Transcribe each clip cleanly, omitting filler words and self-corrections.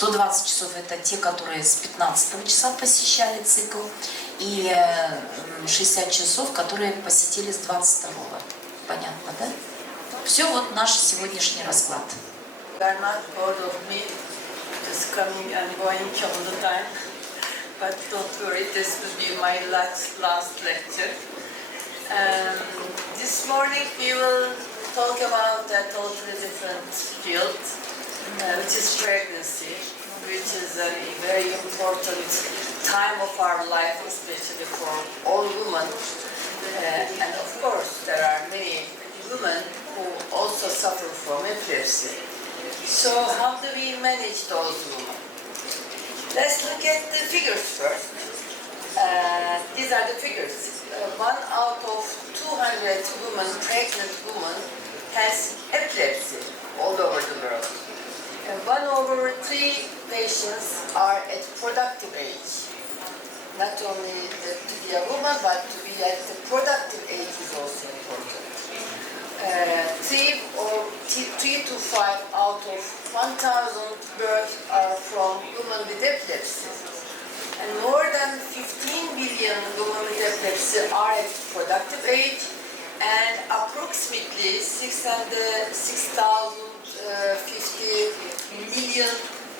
120 часов это те, которые с 15 числа посещали цикл, и 60 часов, которые посетили с 22. Понятно, да? Все вот наш сегодняшний расклад. Just coming and going all the time, but don't worry, this will be my last lecture. This morning we will talk about a totally different field, which is pregnancy, which is a very important time of our life, especially for all women. And of course, there are many women who also suffer from epilepsy. So how do we manage those women? Let's look at the figures first. These are the figures. 1 out of 200 women, pregnant women, has epilepsy all over the world. And 1 over 3 patients are at productive age. Not only to be a woman, but to be at the productive age is also important. 3 to 5 out of 1,000 births are from women with epilepsy. And more than 15 billion women with epilepsy are at productive age, and approximately 6,050 million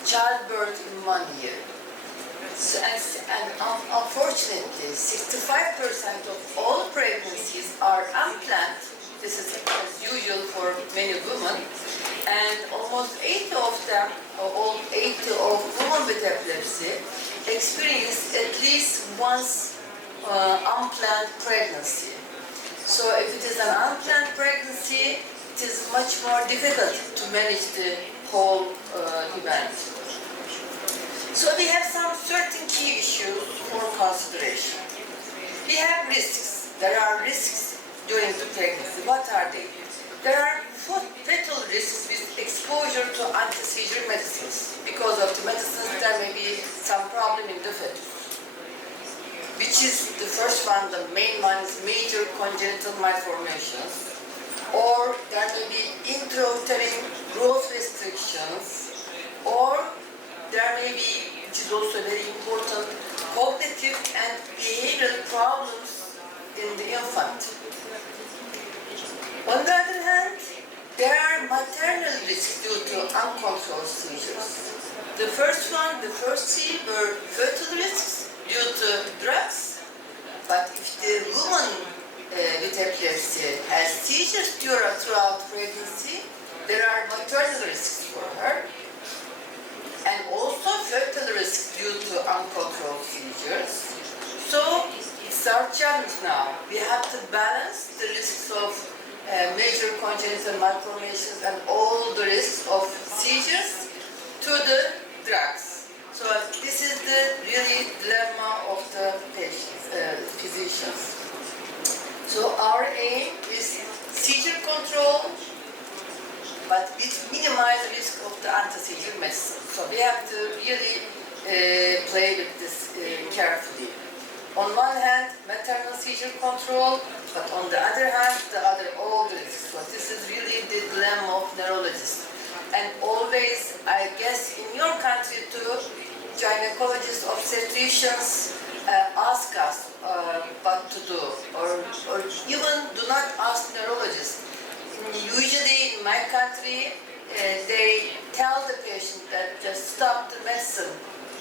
childbirth in 1 year. So, and unfortunately, 65% of all pregnancies are unplanned. This is as usual for many women, and almost 80 of them, all 80 of women with epilepsy, experience at least once unplanned pregnancy. So if it is an unplanned pregnancy, it is much more difficult to manage the whole event. So we have some certain key issues for consideration. We have risks. There are risks during the pregnancy. What are they? There are fatal risks with exposure to anti-seizure medicines. Because of the medicines, there may be some problem in the fetus. Which is the first one, the main one is major congenital malformations. Or there may be intrauterine growth restrictions. Or there may be, which is also very important, cognitive and behavioral problems in the infant. On the other hand, there are maternal risks due to uncontrolled seizures. The first three were fetal risks due to drugs, but if the woman with epilepsy has seizures throughout pregnancy, there are maternal risks for her, and also fetal risks due to uncontrolled seizures. So it's our challenge now. We have to balance the risks of major congenital malformations and all the risks of seizures to the drugs. So this is the really dilemma of the patients, physicians. So our aim is seizure control, but it minimizes the risk of the anti-seizure medicine. So we have to really play with this carefully. On one hand, maternal seizure control, but on the other hand, all the risks. So this is really the dilemma of neurologists. And always, I guess, in your country too, gynecologists, obstetricians ask us what to do, or even do not ask neurologists. Usually, in my country, they tell the patient that just stop the medicine.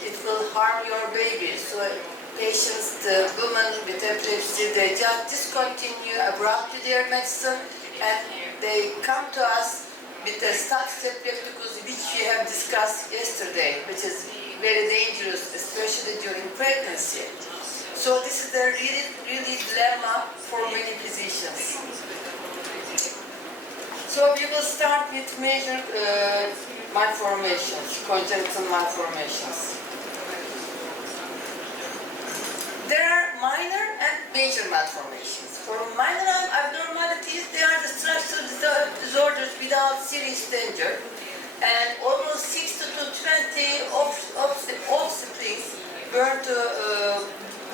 It will harm your baby. So patients, the women with epilepsy, they just discontinue abruptly their medicine, and they come to us with a status epilepticus, which we have discussed yesterday, which is very dangerous, especially during pregnancy. So this is a really dilemma for many physicians. So we will start with major malformations, congenital malformations. There are minor and major malformations. For minor abnormalities, they are the structural disorders without serious danger, and almost 60 to 20 offspring burn to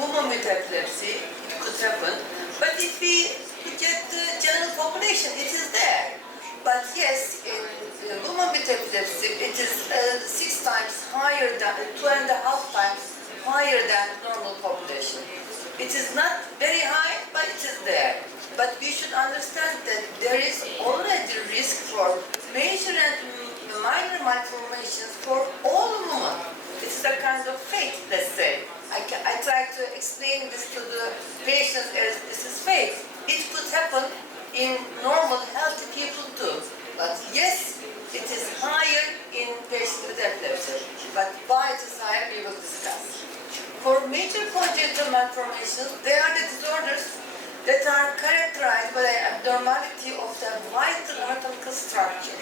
women with epilepsy. It could happen. But if we look at the general population, it is there. But yes, in women with epilepsy, it is 6 times higher 2.5 times higher than normal population. It is not very high, but it is there. But we should understand that there is already risk for major and minor malformations for all women. It's a kind of fate, let's say. I try to explain this to the patients as this is fate. It could happen in normal, healthy people too. But yes, it is higher in patients with epilepsy. But why it is higher, we will discuss. For major congenital malformations, they are the disorders that are characterized by the abnormality of the vital anatomical structure.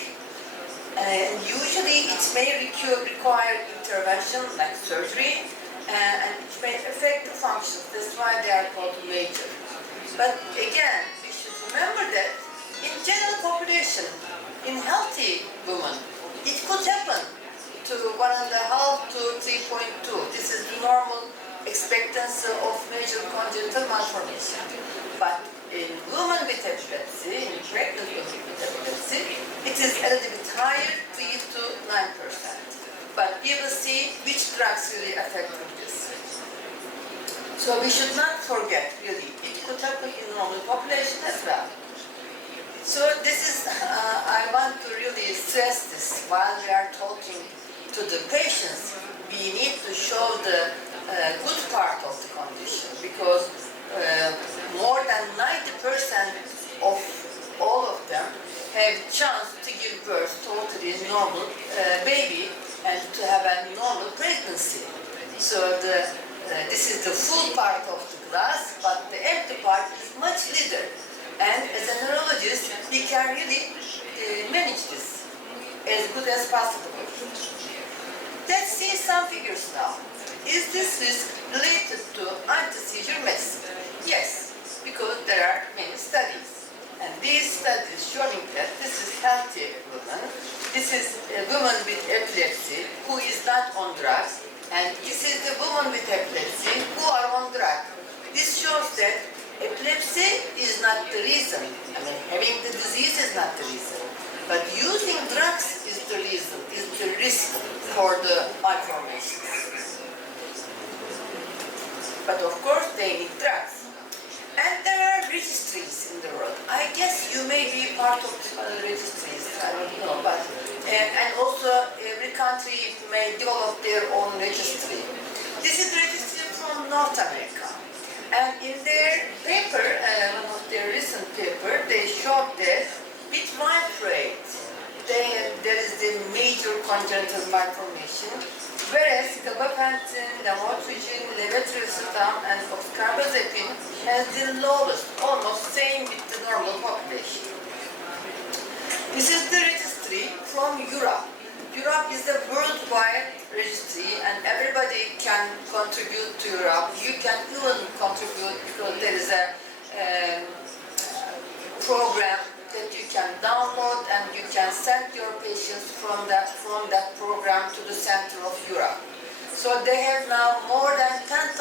And usually it may require intervention like surgery, and it may affect the functions. That's why they are called major. But again, we should remember that in general population, in healthy women, it could happen to 1.5 to 3.2. This is the normal expectancy of major congenital malformation. But in women with epilepsy, in pregnant women with epilepsy, it is a little bit higher, 3 to 9%. But we will see which drugs really affect this. So we should not forget, really, it could happen in normal population as well. So this is, I want to really stress this while we are talking to the patients. We need to show the good part of the condition, because more than 90% of all of them have chance to give birth totally normal baby and to have a normal pregnancy. So this is the full part of the glass, but the empty part is much lighter. And as a neurologist, we can really manage this as good as possible. Let's see some figures now. Is this risk related to anti-seizure medicine? Yes, because there are many studies. And these studies showing that this is healthy woman, this is a woman with epilepsy who is not on drugs, and this is the woman with epilepsy who are on drugs. This shows that epilepsy is not the reason. I mean, having the disease is not the reason. But using drugs is the reason, is the risk for the malformations. But of course, they need drugs. And there are registries in the world. I guess you may be part of registries, I don't know, but and also every country may develop their own registry. This is registry from North America. And in their paper, one of their recent paper, they showed that with valproate, there is the major congenital malformation, whereas gabapentin, lamotrigine, levetiracetam, and OzkaraCerrahpasa has the lowest, almost same with the normal population. This is the registry from Europe. Europe is the worldwide registry, and everybody can contribute to Europe. You can even contribute because there is a program that you can download, and you can send your patients from that program to the center of Europe. So they have now more than 10,000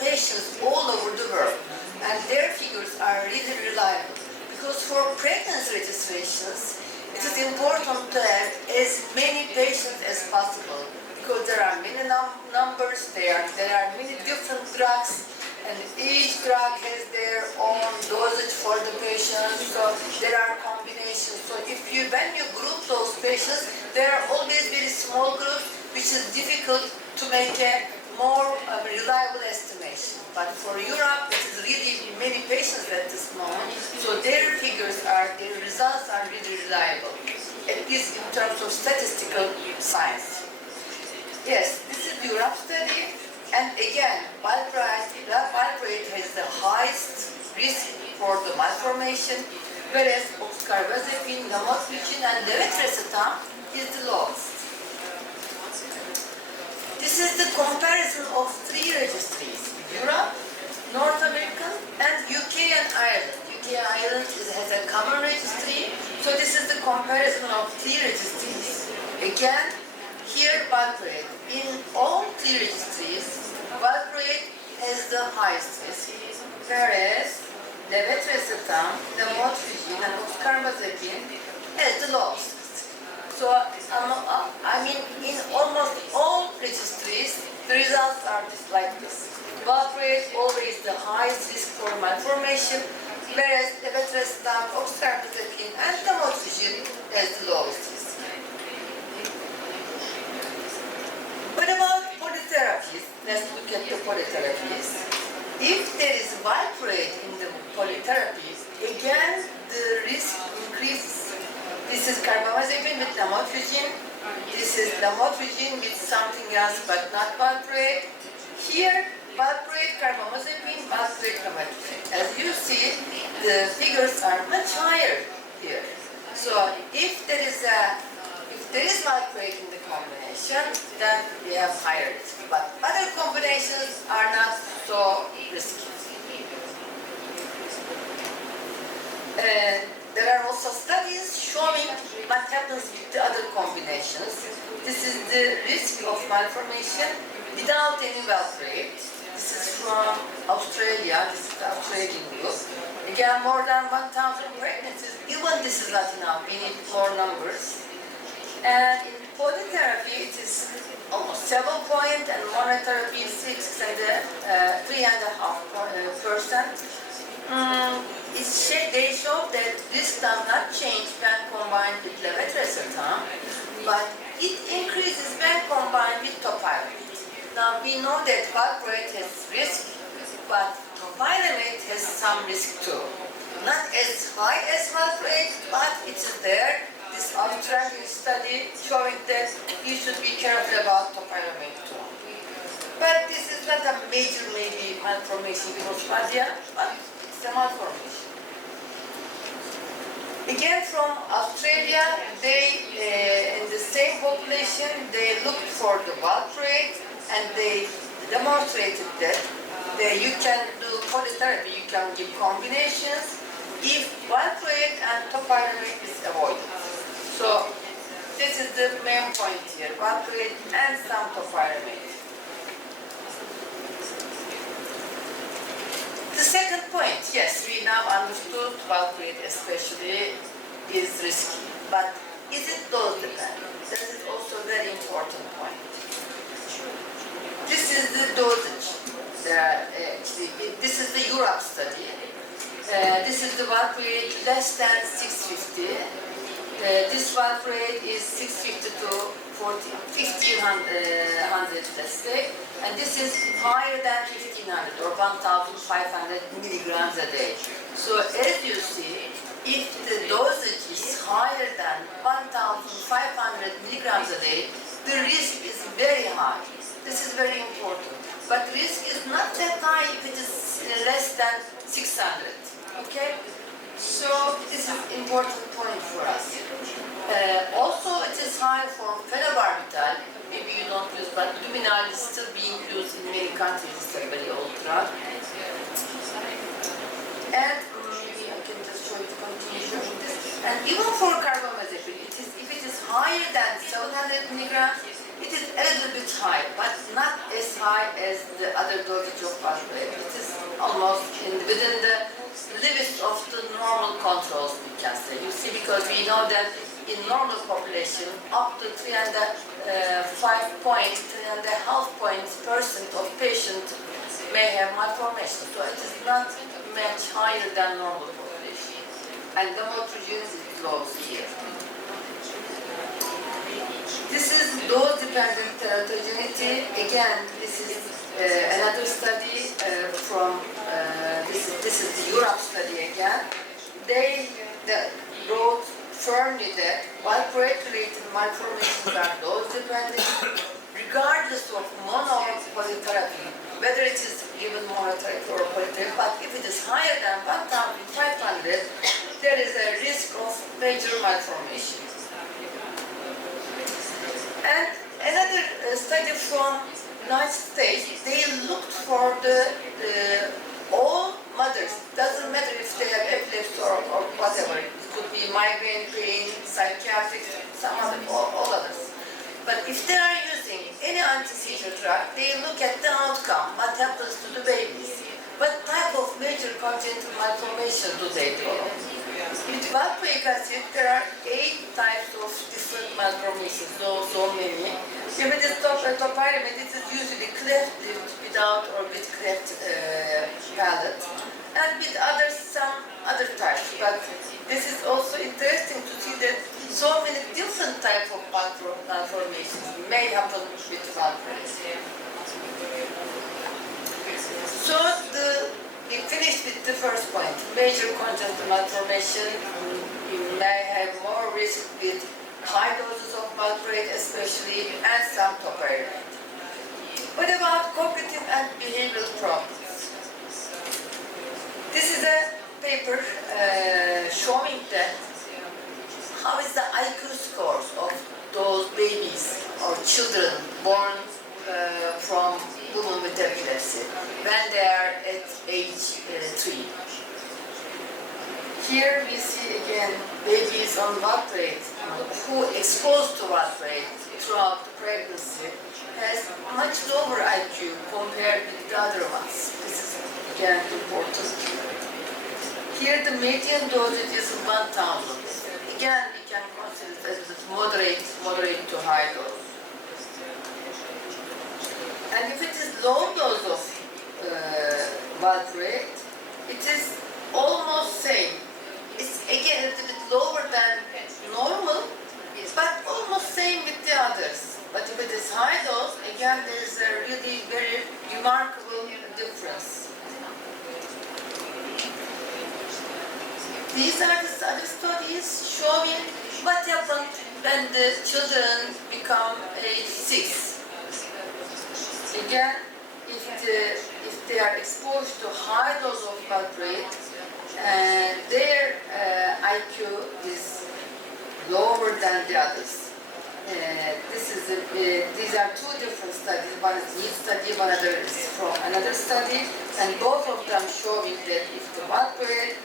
patients all over the world, and their figures are really reliable. Because for pregnancy registrations, it is important to have as many patients as possible, because there are many numbers, there are many different drugs, and each drug has their own dosage for the patients, so there are combinations. So when you group those patients, there are always very small groups, which is difficult to make a more reliable estimation. But for Europe, it is really many patients at this moment, so their results are really reliable, at least in terms of statistical science. Yes, this is the Europe study. And again, valproate has the highest risk for the malformation, whereas OzkaraCerrahpasa, lamotrigine, and levetiracetam is the lowest. This is the comparison of 3 registries: Europe, North American, and UK and Ireland. UK and Ireland has a common registry, so this is the comparison of 3 registries. Again, here valproate. In all 3 registries, valproate has the highest risk, whereas levetiracetam, lamotrigine, and OzkaraCerrahpasa has the lowest. So, I mean, in almost all registries, like this. Valproate always the highest risk for malformation, whereas levetiracetam, oxcarbazepine, and lamotrigine has the lowest risk. What about polytherapies? Let's look at the polytherapies. If there is valproate in the polytherapies, again the risk increases. This is carbamazepine with lamotrigine. This is lamotrigine with something else but not valproate. Here, valproate, carbamazepine, valproate, lamotrigine. As you see, the figures are much higher here. So if there is valproate in the combination, then we have higher risk. But other combinations are not so risky. There are also studies showing what happens with the other combinations. This is the risk of malformation without any valproate. This is from Australia. This is the Australian group. Again, more than 1,000 pregnancies. Even this is not enough. We need more numbers. And in polytherapy, it is almost 7 point, and monotherapy 6 and 3.5%. They show that this does not change when combined with levetiracetam, but it increases when combined with topiramate. Now we know that valproate has risk, but topiramate has some risk too. Not as high as valproate, but it is there. This Australian study showing that you should be careful about topiramate too. But this is not a major maybe malformation claustradia, but it's a malformation. Again, from Australia, they in the same population they looked for the valproate, and they demonstrated that you can do polytherapy, you can give combinations if valproate and topiramate is avoided. So this is the main point here: valproate and some topiramate. The second point, yes, we now understood valproate especially is risky, but is it dose dependent? That is also a very important point. This is the dosage. This is the Europe study. This is the valproate less than 650. This valproate is 650 to 1500, let's say, and this is higher than 1500 or 1500 milligrams a day. So as you see, if the dosage is higher than 1500 milligrams a day, the risk is very high. This is very important. But risk is not that high if it is less than 600. Okay? So this is an important point for us. Also, it is high for phenobarbital. Maybe you don't use, but luminal is still being used in many countries. It's a very old drug. And I can just show you the continuation of this. And even for carbamazepine, if it is higher than 700 milligrams, it is a little bit high, but not as high as the other dosage of valproate. It is almost within the limits of the normal controls, we can say. You see, because we know that in normal population, up to 3.5 points percent of patients may have malformation. So it is not much higher than normal population. And the lamotrigine is low here. This is dose-dependent teratogenicity. Again, this is another study from, this is the Europe study again. They wrote firmly that valproate-related malformations are dose-dependent, regardless of mono or polytherapy, whether it is given monotherapy or polytherapy. But if it is higher than 1,500, there is a risk of major malformation. And another study from United States, they looked for all mothers. Doesn't matter if they have epilepsy or whatever. It could be migraine, pain, psychiatric, some other, all others. But if they are using any anti-seizure drug, they look at the outcome, what happens to the babies. What type of major congenital malformation do they develop? With valproic acid, there are 8 types of different malformations, so many. If it is topiramate, it is usually cleft lip with without or with cleft palate, and with others some other types. But this is also interesting to see that so many different types of malformations may happen with valvulosis. So we finished with the first point. Major congenital malformation, you may have more risk with high doses of valproate especially, and some topiary. What about cognitive and behavioral problems? This is a paper showing that how is the IQ scores of those babies or children born from women with epilepsy when they are at age 3. Here we see again babies on valproate who exposed to valproate throughout the pregnancy has much lower IQ compared with the other ones. This is again important. Here the median dosage is 1,000. Again we can consider it as moderate to high dose. And if it is low dose of valproate, it is almost same. It's again a little bit lower than normal, but almost same with the others. But if it is high dose, again there is a really very remarkable difference. These are the other studies showing what happens when the children become age 6. Again, if they are exposed to high dose of valproate, their IQ is lower than the others. These are two different studies. One is NEED study, one is from another study, and both of them showing that if the valproate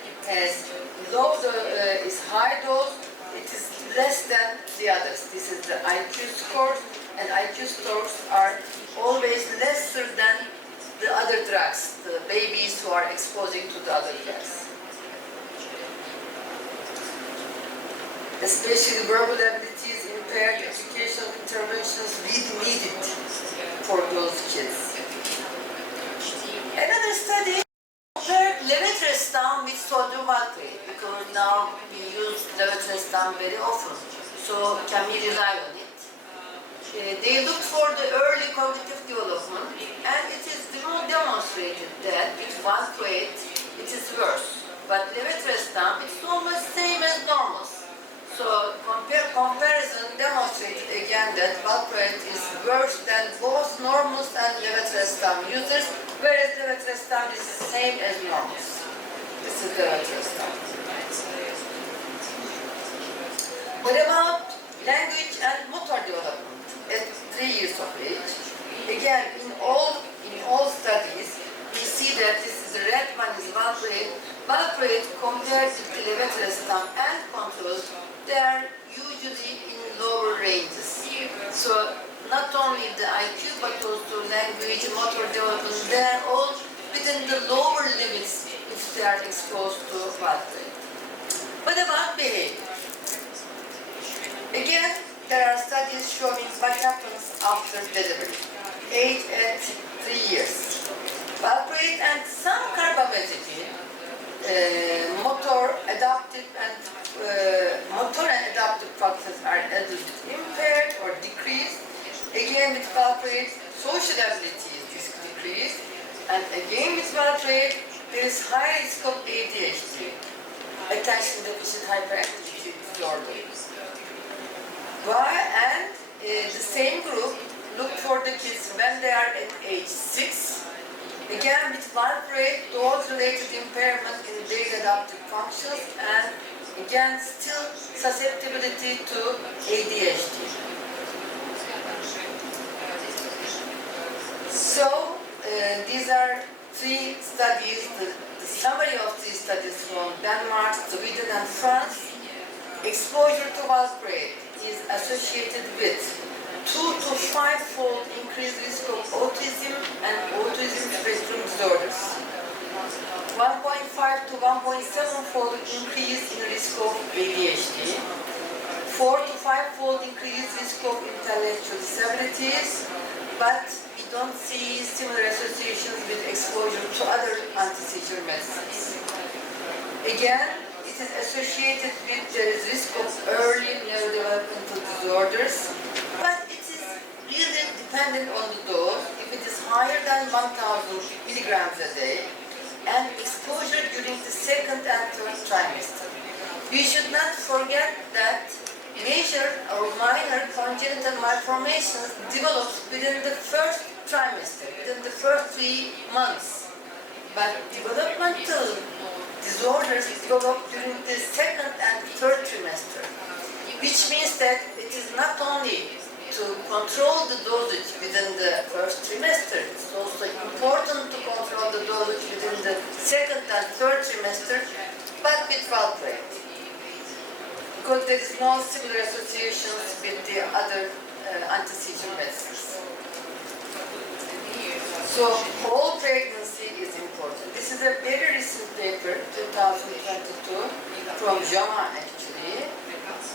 is high dose, it is less than the others. This is the IQ score, and IQ scores are always lesser than the other drugs, the babies who are exposing to the other drugs. Especially verbal abilities, impaired educational interventions really needed for those kids. Another study compared levetrestan with sodium valproate, because now we use levetrestan very often. So can we rely on it? They looked for the early cognitive development, and it is demonstrated that with valproate it is worse. But levetrestan it's almost same as normal. So comparison demonstrated again that valproate is worse than both normals and levetrestan users, whereas levetrestan is the same as normals. This is levetrestan. What about language and motor development at 3 years of age? Again, in all studies, we see that this is the red one is valproate. Valproate compared with the levetrestan and controls, they are usually in lower ranges. So not only the IQ but also language, motor development, they are all within the lower limits if they are exposed to valproate. What about behavior? Again, there are studies showing what happens after delivery, age at 3 years. Valproate and some carbamazepine, motor and adaptive functions are either impaired or decreased. Again, with valproate, social ability is decreased, and again with valproate, there is high risk of ADHD, attention deficit hyperactivity disorder. Why? And the same group looked for the kids when they are at age 6. Again, with valproate, dose-related impairment in daily adaptive functions, and again, still susceptibility to ADHD. So, these are 3 studies, the summary of these studies from Denmark, Sweden, and France. Exposure to valproate is associated with 2 to 5-fold increased risk of autism and autism spectrum disorders. 1.5 to 1.7-fold increase in risk of ADHD. 4 to 5-fold increased risk of intellectual disabilities. but we don't see similar associations with exposure to other anti-seizure medicines. Again, it is associated with the risk of early neurodevelopmental disorders, but it is really dependent on the dose. If it is higher than 1,000 milligrams a day, and exposure during the second and third trimester. We should not forget that major or minor congenital malformations develop within the first trimester, within the first 3 months. But developmental disorders develop during the second and third trimester, which means that it is not only to control the dosage within the first trimester, it's also important to control the dosage within the second and third trimester, but with valproate. Because there is no similar associations with the other anti-seizure medicines. So whole pregnancy is important. This is a very recent paper, 2022, from JAMA actually.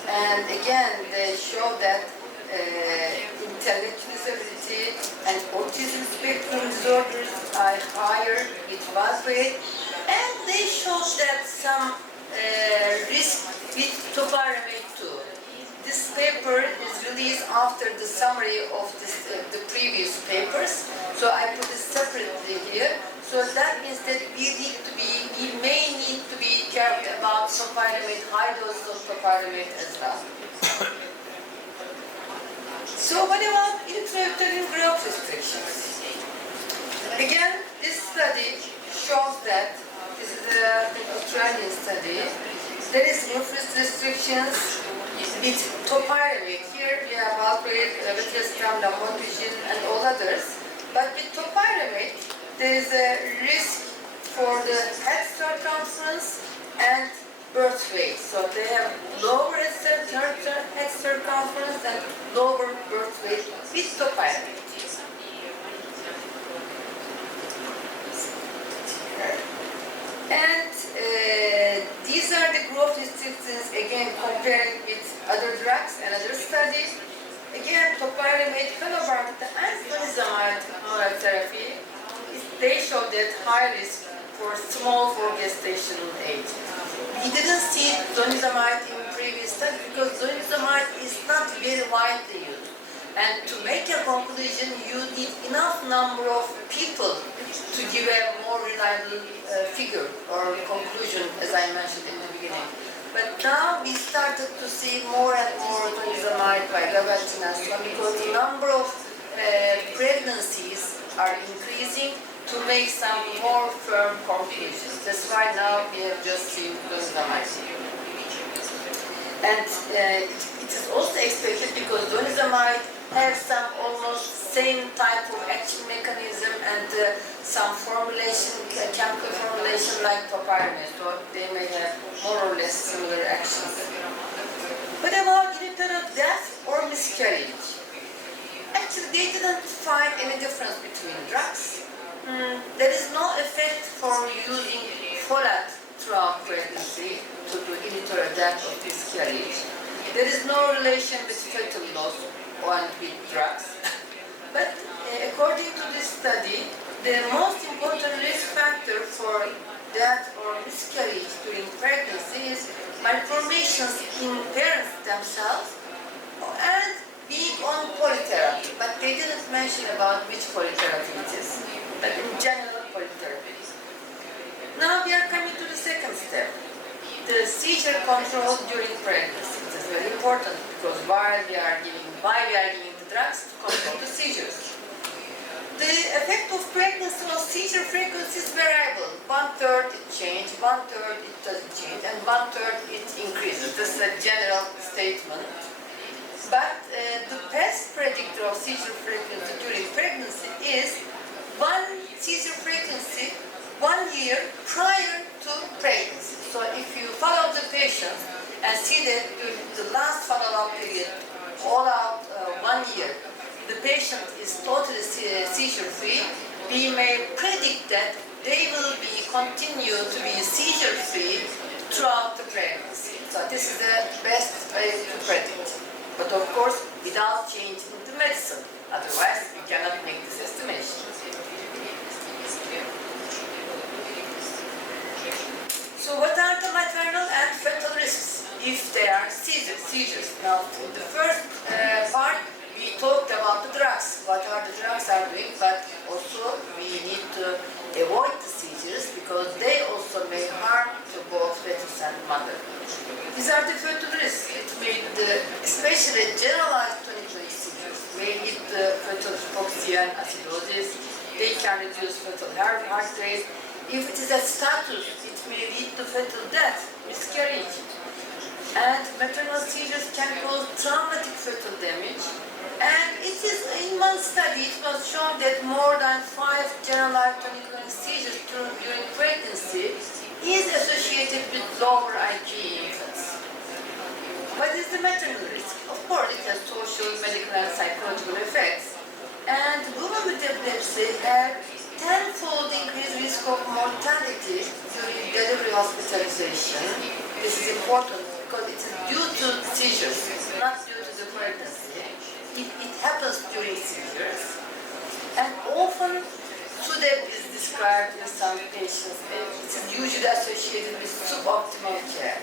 And again, they show that intellectual disability and autism spectrum disorders are higher with valproate, and they show that some risk with topiramate too. This paper is released after the summary of the previous papers, so I put it separately here. So that means that we may need to be careful about topiramate, high doses of topiramate as well. So what about intrauterine growth restrictions? Again, this study shows that, this is an Australian study, there is influence restrictions with topiramate. Here we have valproate, levetiracetam, lamotrigine, and all others. But with topiramate, there is a risk for the head circumference and birth weight. So they have lower head circumference and lower birth weight with topiramate. And these are the growth restrictions, again, comparing with other drugs and other studies. Again, topiramate, phenobarbital, and donidalorsen monotherapy, they show that high risk for gestational age. We didn't see donidalorsen in previous study because donidalorsen is not very widely used. And to make a conclusion, you need enough number of people to give a more reliable figure or conclusion, as I mentioned in the beginning. But now we started to see more and more donidalorsen by levetiracetam because the number of pregnancies are increasing to make some more firm conclusions. That's why now we have just seen donidalorsen. And it is also expected because donidalorsen has some almost same type of action mechanism and some formulation, chemical formulation like topiramate, so they may have more or less similar actions. What about unilateral death or miscarriage? Actually, they didn't find any difference between drugs. There is no effect for using folate throughout pregnancy to do unilateral death or miscarriage. There is no relation with fetal loss and with drugs. But according to this study, the most important risk factor for death or miscarriage during pregnancy is malformations in parents themselves and being on polytherapy. But they didn't mention about which polytherapy it is, but in general polytherapy. Now we are coming to the second step, the seizure control during pregnancy. It is very important because why we are giving the drugs to control the seizures. The effect of pregnancy on seizure frequency is variable. 1/3 it changes, 1/3 it doesn't change, and 1/3 it increases. This is a general statement. But the best predictor of seizure frequency during pregnancy is one seizure frequency 1 year prior to pregnancy. So if you follow the patient and see that during the last follow-up period, all out 1 year, the patient is totally seizure-free, we may predict that they will continue to be seizure-free throughout the pregnancy. So this is the best way to predict. But of course, without changing the medicine. Otherwise, we cannot make this estimation. So what are the maternal and fetal risks if they are seizures? Now, in the first part, we talked about the drugs, what are the drugs are doing, but also we need to avoid the seizures because they also may harm to both fetus and mother. These are the fetal risks. It may especially generalized tonic-clonic seizures may lead to fetal hypoxia and acidosis. They can reduce fetal heart rate. If it is a status, it may lead to fetal death, miscarriage. And maternal seizures can cause traumatic fetal damage. And it is in one study, it was shown that more than 5 generalized tonic-clonic seizures during pregnancy is associated with lower IQ infants. What is the maternal risk? Of course, it has social, medical, and psychological effects. And women with epilepsy have tenfold increased risk of mortality during delivery hospitalization. This is important because it is due to seizures, not due to the pregnancy. It happens during seizures. And often, Cigdem is described in some patients. It is usually associated with suboptimal care.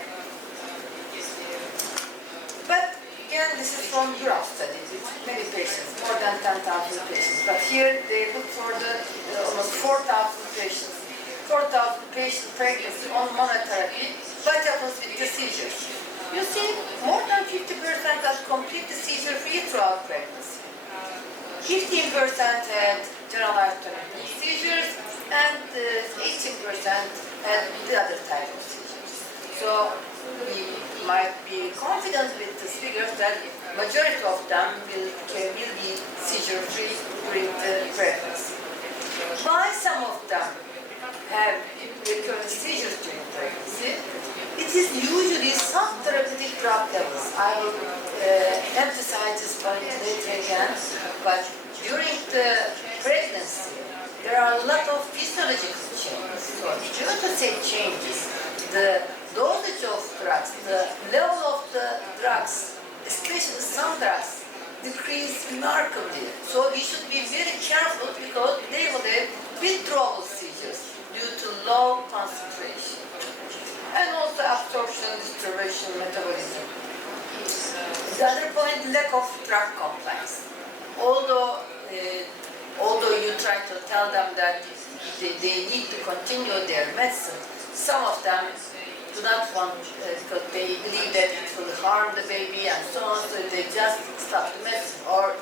But again, this is from Prof study with many patients, more than 10,000 patients. But here they look for the almost 4,000 patients. 4,000 patients pregnancy on monotherapy. What happens with the seizures? You see, more than 50% are completely seizure-free throughout pregnancy. 15% had generalized tonic-clonic seizures, and 18% had the other type of seizures. So we might be confident with the figures that majority of them will be seizure-free during the pregnancy. Why some of them have recurrent seizures during pregnancy? It is usually subtherapeutic drug levels. I will emphasize this point later again, but during the pregnancy, there are a lot of physiological changes. So due to say changes, the dosage of drugs, the level of the drugs, especially some drugs, decrease remarkably. So we should be very careful because they will have withdrawal seizures due to low concentration. And also absorption, distribution, metabolism. The other point, lack of drug compliance. Although you try to tell them that they need to continue their medicine, some of them do not want, because they believe that it will harm the baby and so on, so they just stop the medicine. Or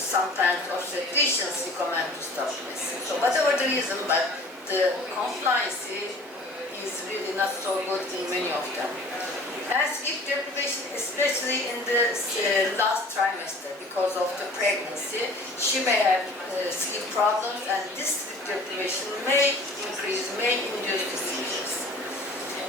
sometimes obstetricians recommend to stop the medicine. So whatever the reason, but the compliance is really not so good in many of them. And sleep deprivation, especially in the last trimester, because of the pregnancy, she may have sleep problems, and this sleep deprivation may induce the seizures.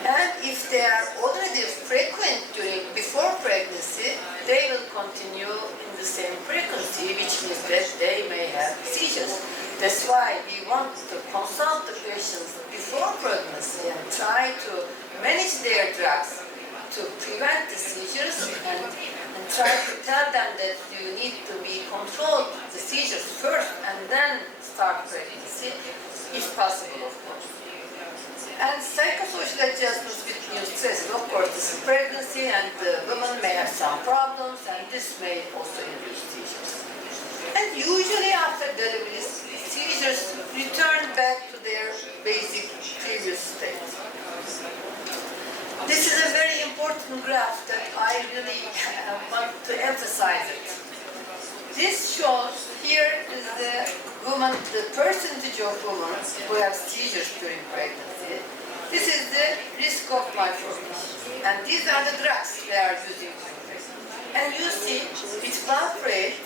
And if they are already frequent before pregnancy, they will continue in the same frequency, which means that they may have seizures. That's why we want to consult the patients before pregnancy and try to manage their drugs to prevent the seizures and try to tell them that you need to be controlled the seizures first and then start pregnancy, if possible, of course. And psychosocial adjustments with new stresses. Of course, this is pregnancy and the woman may have some problems, and this may also induce seizures. And usually after delivery, seizures return back to their basic previous state. This is a very important graph that I really want to emphasize it. This shows, here is the percentage of women who have seizures during pregnancy. This is the risk of malformation. And these are the drugs they are using. And you see, with valproate,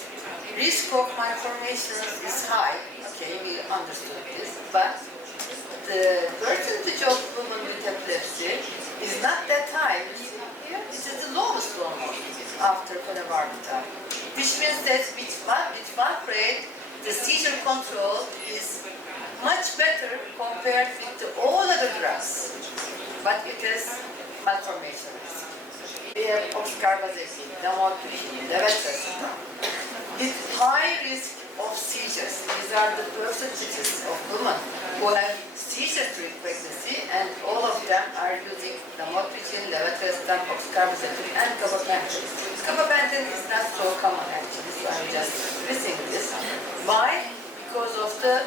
risk of malformations is high. Okay, we understood this, but the percentage of women with epilepsy is not that high. Here, it is the lowest almost after phenobarbital, which means that with valproate, the seizure control is much better compared with all other drugs, but it has malformation risk. we have OzkaraCerrahpasa, lamotrigine, levetiracetam, with high risk of seizures. These are the percentages of women who have seizures during pregnancy, and all of them are using lamotrigine, levetiracetam, OzkaraCerrahpasa, and gabapentin. Gabapentin is not so common actually, so I'm just stressing this. Why? Because of the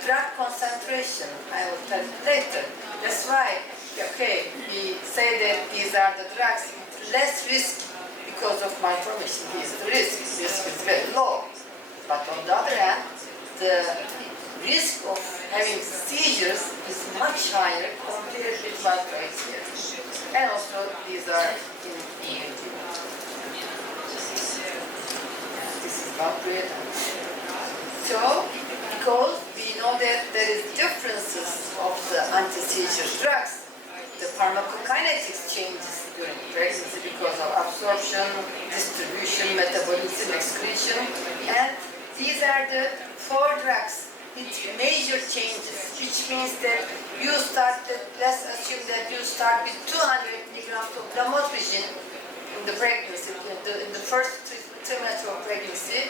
drug concentration. I will tell you later. That's why, okay, we say that these are the drugs with less risk because of malformation. This is the risk. Risk is very low. But on the other hand, the risk of having seizures is much higher compared with what I here. And also, these are in immunity. This is not great. So, because we know that there is differences of the anti-seizure drugs, the pharmacokinetics changes during pregnancy because of absorption, distribution, metabolism, excretion, and these are the 4 drugs with major changes, which means that you start, let's assume that you start with 200 milligrams of lamotrigine in the pregnancy, in the first trimester of pregnancy,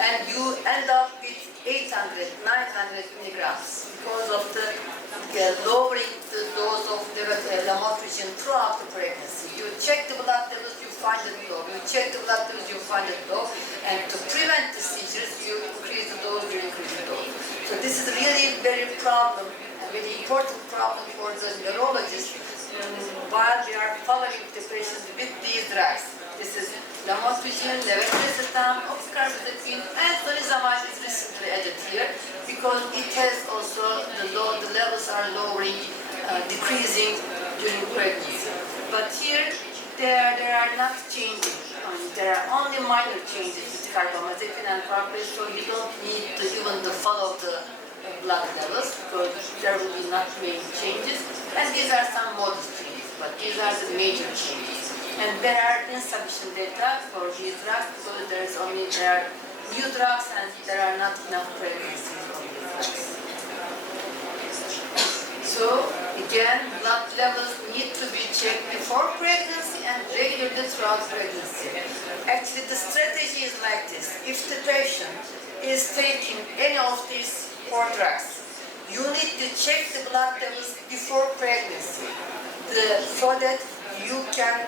and you end up with 800, 900 milligrams because of the lowering the dose of lamotrigine throughout the pregnancy. You check the blood levels, you find it low. You check the blood levels, you find it low. And to prevent the seizures, you increase the dose, you increase the dose. So this is really very problem, a very important problem for the neurologists while we are following the patients with these drugs. This is lamotrigine, levetiracetam, OzkaraCerrahpasa, and sonizumab is recently added here because it has also the levels are lowering, decreasing during pregnancy. But here they are not changing. There are only minor changes with carbamazepine and propylene, so you don't need to even follow the blood levels because there will be not major changes. And these are some modest changes, but these are the major changes. And there are insufficient data for these drugs because there are new drugs and there are not enough pregnancies on these drugs. So again, blood levels need to be checked before pregnancy and regularly throughout pregnancy. Actually, the strategy is like this. If the patient is taking any of these 4 drugs, you need to check the blood levels before pregnancy so that you can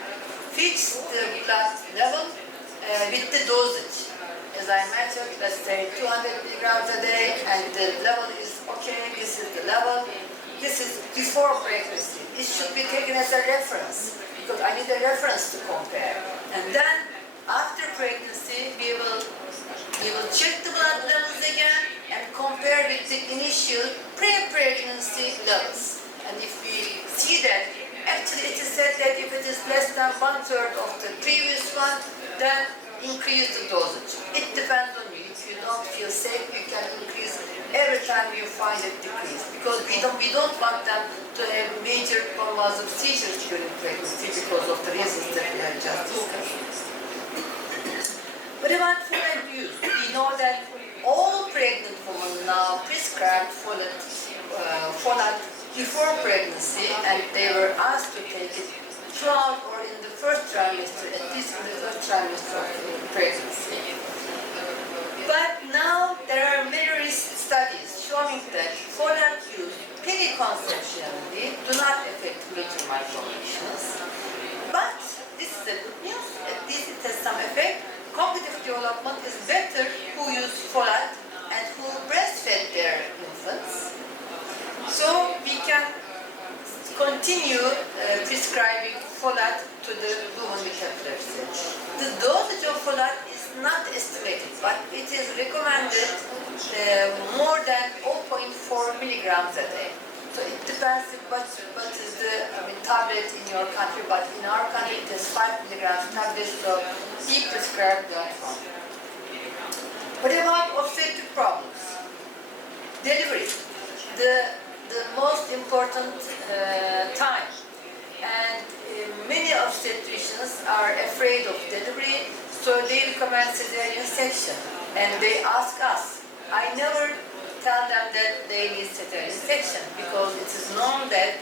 fix the blood level with the dosage. As I mentioned, let's say 200 milligrams a day, and the level is okay, this is the level. This is before pregnancy. It should be taken as a reference, because I need a reference to compare. And then, after pregnancy, we will check the blood levels again and compare with the initial pre-pregnancy levels. And if we see that, actually it is said that if it is less than 1/3 of the previous one, then increase the dosage. It depends on you. If you don't feel safe, you can increase every time you find it decrease. Because we don't want them to have major convulsive seizures during pregnancy because of the reasons that we have just discussed. But about folate use, we know that all pregnant women now prescribed folate before pregnancy, and they were asked to take it throughout or in the first trimester, at least in the first trimester of pregnancy. But now there are various studies showing that folate use periconceptually do not affect future malformations. But this is a good news, at least it has some effect. Cognitive development is better who use folate and who breastfed their infants. So we can continue prescribing folate to the women with epilepsy. The dosage of folate is not estimated, but it is recommended more than 0.4 milligrams a day. So it depends what is the tablet in your country, but in our country it is 5 milligrams tablet, so we prescribe that one. What about obstetric problems? Delivery, the most important time. And many obstetricians are afraid of delivery, so they recommend cesarean section. And they ask us. I never tell them that they need cesarean section because it is known that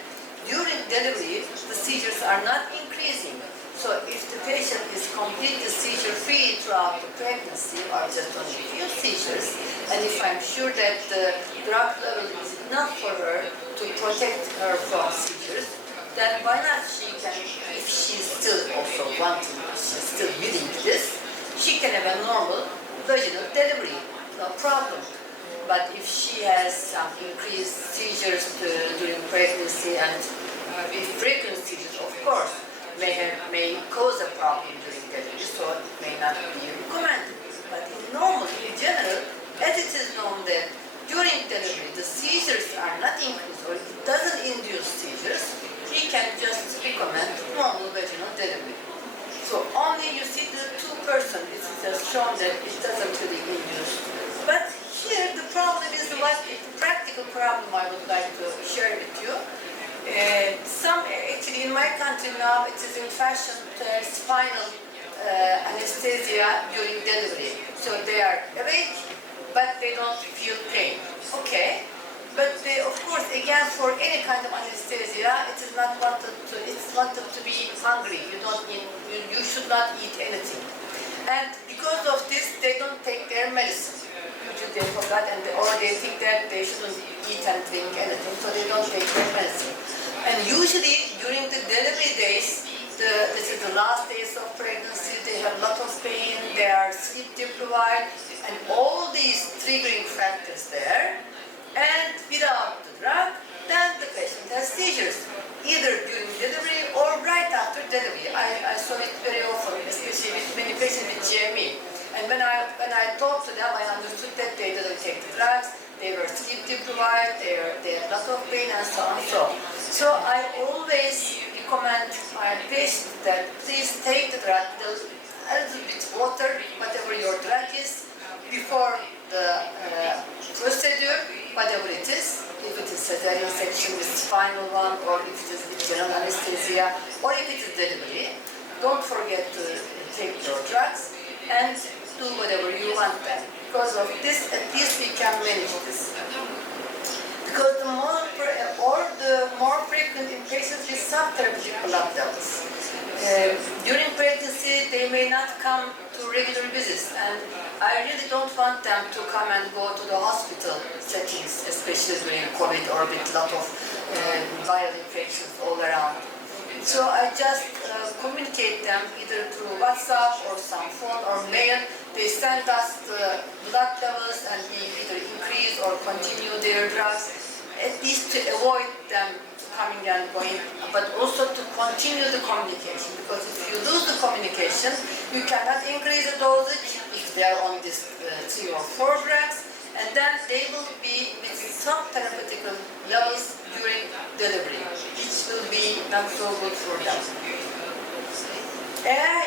during delivery the seizures are not increasing. So if the patient is completely seizure-free throughout the pregnancy or just only a few seizures, and if I'm sure that the drug level is enough for her to protect her from seizures, then why not she can, if she's still also wanting, she's still willing to this, she can have a normal vaginal delivery, no problem. But if she has some increased seizures during pregnancy and if frequent seizures, of course, may cause a problem during delivery, so it may not be recommended. But in general, as it is known that during delivery the seizures are not increased or it doesn't induce seizures, we can just recommend normal vaginal delivery. So only you see the 2%, this has shown that it doesn't really induce. But here the problem is what the practical problem I would like to share with you. Actually in my country now it is in fashion to have spinal anesthesia during delivery. So they are awake, but they don't feel pain. Okay, but of course again for any kind of anesthesia, it is not wanted to. It's wanted to be hungry. You should not eat anything, and because of this, they don't take their medicine. Usually they forgot or they think that they shouldn't eat and drink anything, so they don't take their medicine. And usually during the delivery days, this is the last days of pregnancy, they have a lot of pain, they are sleep deprived, and all these triggering factors there. And without the drug, then the patient has seizures, either during delivery or right after delivery. I saw it very often, especially with many patients with GME. And when I talked to them, I understood that they didn't take the drugs, they were sleep deprived, they had a lot of pain, and so on and so on. So I always recommend my patients that please take the drug, a little bit water, whatever your drug is, before the procedure, whatever it is, if it is cesarean section with spinal one, or if it is with general anesthesia, or if it is delivery. Don't forget to take your drugs and do whatever you want them. Because of this, at least we can manage this. Because the more frequent in patients with subtherapeutic blood levels. During pregnancy, they may not come to regular visits, and I really don't want them to come and go to the hospital settings, especially during COVID or with a lot of viral infections all around. So I just communicate them either through WhatsApp or some phone or mail. They send us the blood levels and we either increase or continue their drugs, at least to avoid them coming and going, but also to continue the communication. Because if you lose the communication, you cannot increase the dosage if they are on this 3 or 4 drugs, and then they will be with some therapeutic levels during delivery, which will be not so good for them.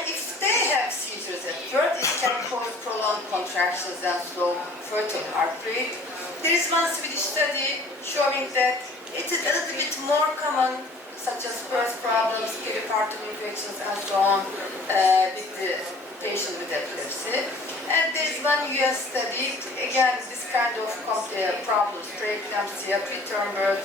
If they have seizures at birth, it can cause prolonged contractions and slow fertile heart rate. There is one Swedish study showing that it is a little bit more common, such as birth problems, peripartum infections, and so on, with the patient with epilepsy. And there is one US study, again, this kind of problems, preeclampsia, preterm birth,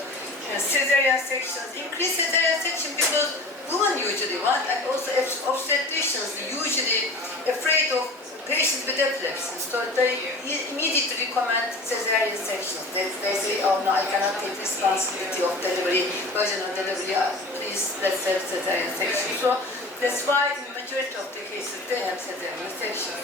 cesarean sections, increased cesarean section because women usually want, and also obstetricians usually afraid of patients with epilepsy, so they immediately recommend cesarean sections. They say, oh no, I cannot take responsibility of delivery, vaginal delivery, please let's have cesarean section. So that's why in the majority of the cases they have cesarean sections.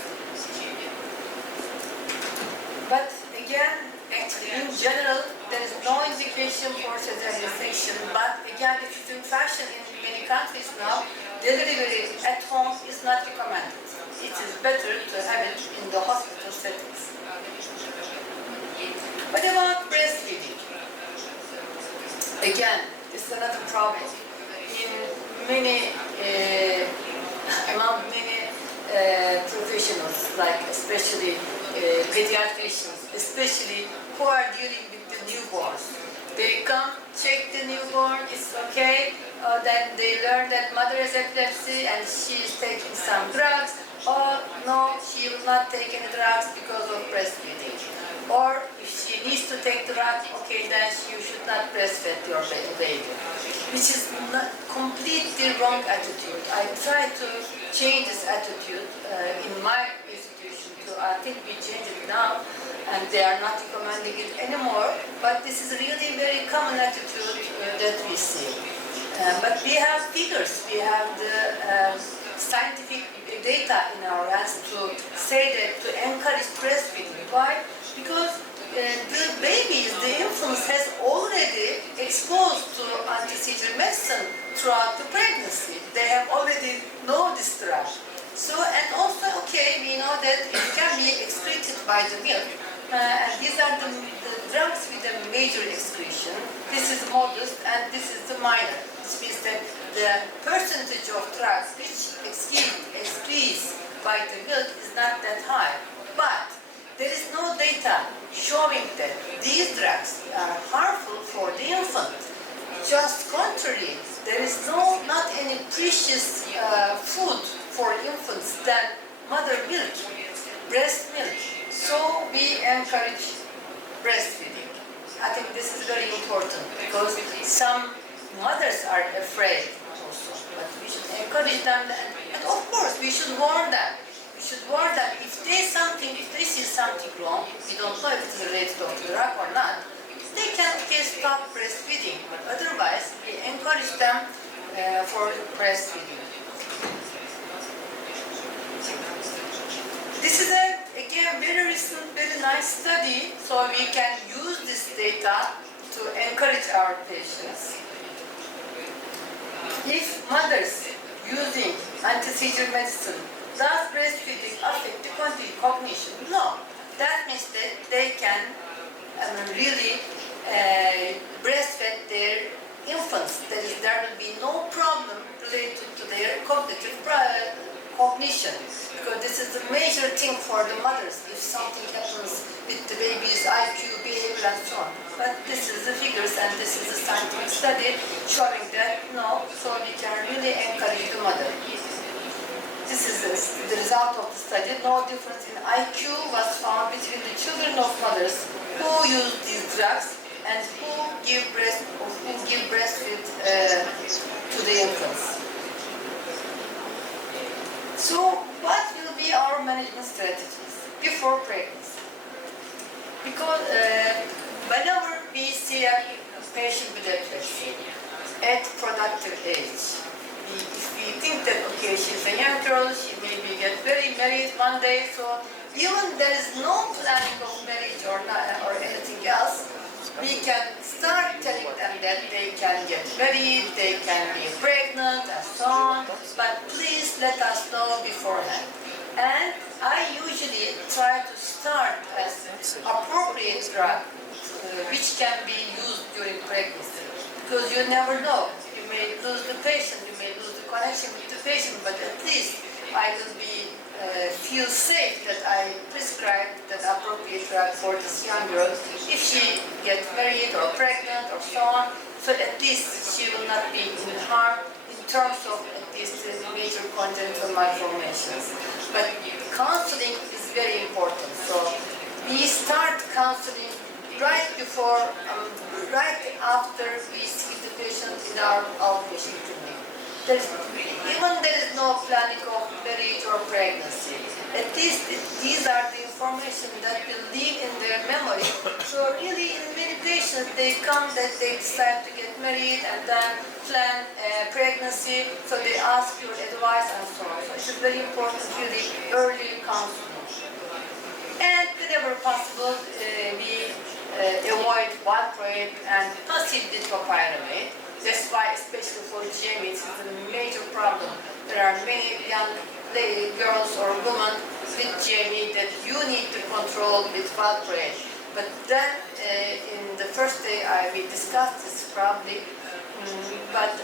But again, actually in general, there is no indication for cesarean section, but again, it is in fashion in many countries now, delivery at home is not recommended. It is better to have it in the hospital settings. What about breastfeeding? Again, this is another problem. In many, among many professionals, like especially pediatricians, especially who are dealing with the newborns. They come, check the newborn, it's okay, then they learn that mother has epilepsy and she is taking some drugs. Or no, she will not take any drugs because of breastfeeding. Or if she needs to to take the drug, okay, then you should not breastfeed your baby, which is not completely wrong attitude. I try to change this attitude in my institution too. I think we changed it now, and they are not recommending it anymore, but this is really very common attitude that we see. But we have figures, we have the scientific data in our hands to say that, to encourage breastfeeding. Why? Because the babies, the infants has already exposed to anti-seizure medicine throughout the pregnancy. They have already know this drug. So, and also, okay, we know that it can be excreted by the milk. And these are the drugs with a major excretion. This is modest and this is the minor. This means that the percentage of drugs which excretes by the milk is not that high. But there is no data showing that these drugs are harmful for the infant. Just contrary, there is not any precious food for infants than mother milk, breast milk. So we encourage breastfeeding. I think this is very important because some mothers are afraid also, but we should encourage them, and of course we should warn them. We should warn them if they see something wrong, we don't know if it is related to the drug or not, they can stop breastfeeding, but otherwise we encourage them for breastfeeding. This is again very recent, very nice study, so we can use this data to encourage our patients. If mothers using anti-seizure medicine, does breastfeeding affect the cognition? No. That means that they can really breastfeed their infants. There will be no problem related to their cognitive cognition, because this is the major thing for the mothers if something happens with the baby's IQ, behavior, and so on. But this is the figures and this is the scientific study showing that no, so we can really encourage the mother. This is the result of the study. No difference in IQ was found between the children of mothers who use these drugs and who give breastfeed to the infants. So, what will be our management strategies before pregnancy? Because whenever we see a patient with epilepsy at productive age, if we think that, okay, she's a young girl, she maybe get married one day, so even there is no planning of marriage or anything else, we can start telling them that they can get married, they can be pregnant, and so on, but please let us know beforehand. And I usually try to start as appropriate drug, which can be used during pregnancy, because you never know. You may lose the patient, you may lose the connection with the patient, but at least I will feel safe that I prescribe that appropriate drug for this young girl if she gets married or pregnant or so on. So at least she will not be in harm in terms of at least major congenital malformations. But counseling is very important. So we start counseling right before, right after we see the patient in our outpatient clinic. Even there is no planning of marriage or pregnancy. At least these are the information that will live in their memory. So really in many patients they come that they decide to get married and then plan pregnancy, so they ask your advice and so on. So it is very important really early counseling. And whenever possible we avoid valproate and possibly topiramate. That's why, especially for GME, it's a major problem. There are many young girls or women with GME that you need to control with valproate. But then, in the first day, we discussed this probably, but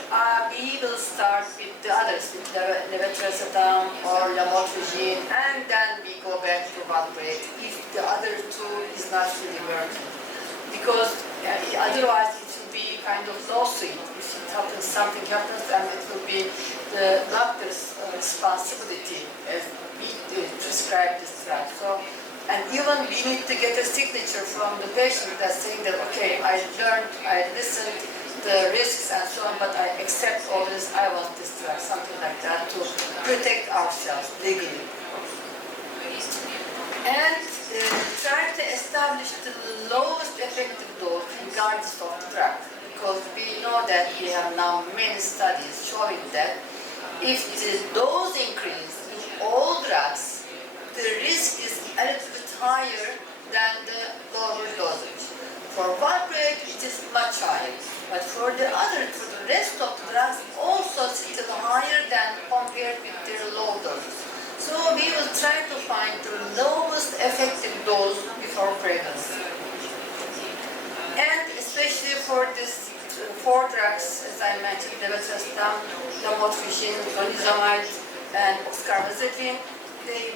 we will start with the others, with levetiracetam or lamotrigine, and then we go back to valproate if the other two is not really working. Because otherwise, it will be kind of lawsuit. If it happens, something happens, and it will be the doctor's responsibility as we prescribe this drug. So And even we need to get a signature from the patient that's saying that, okay, I learned, I listened, the risks and so on, but I accept all this, I want this drug, something like that, to protect ourselves legally. And try to establish the lowest effective dose regardless of the drug. Because we know that we have now many studies showing that if the dose increase in all drugs, the risk is a little bit higher than the lower dosage. For valproate, it is much higher. But for the rest of the drugs, also still higher than compared with their low doses. So we will try to find the lowest effective dose before pregnancy. And especially for these 4 drugs, as I mentioned, levetiracetam, lamotrigine, ranitidine, and OzkaraCerrahpasa,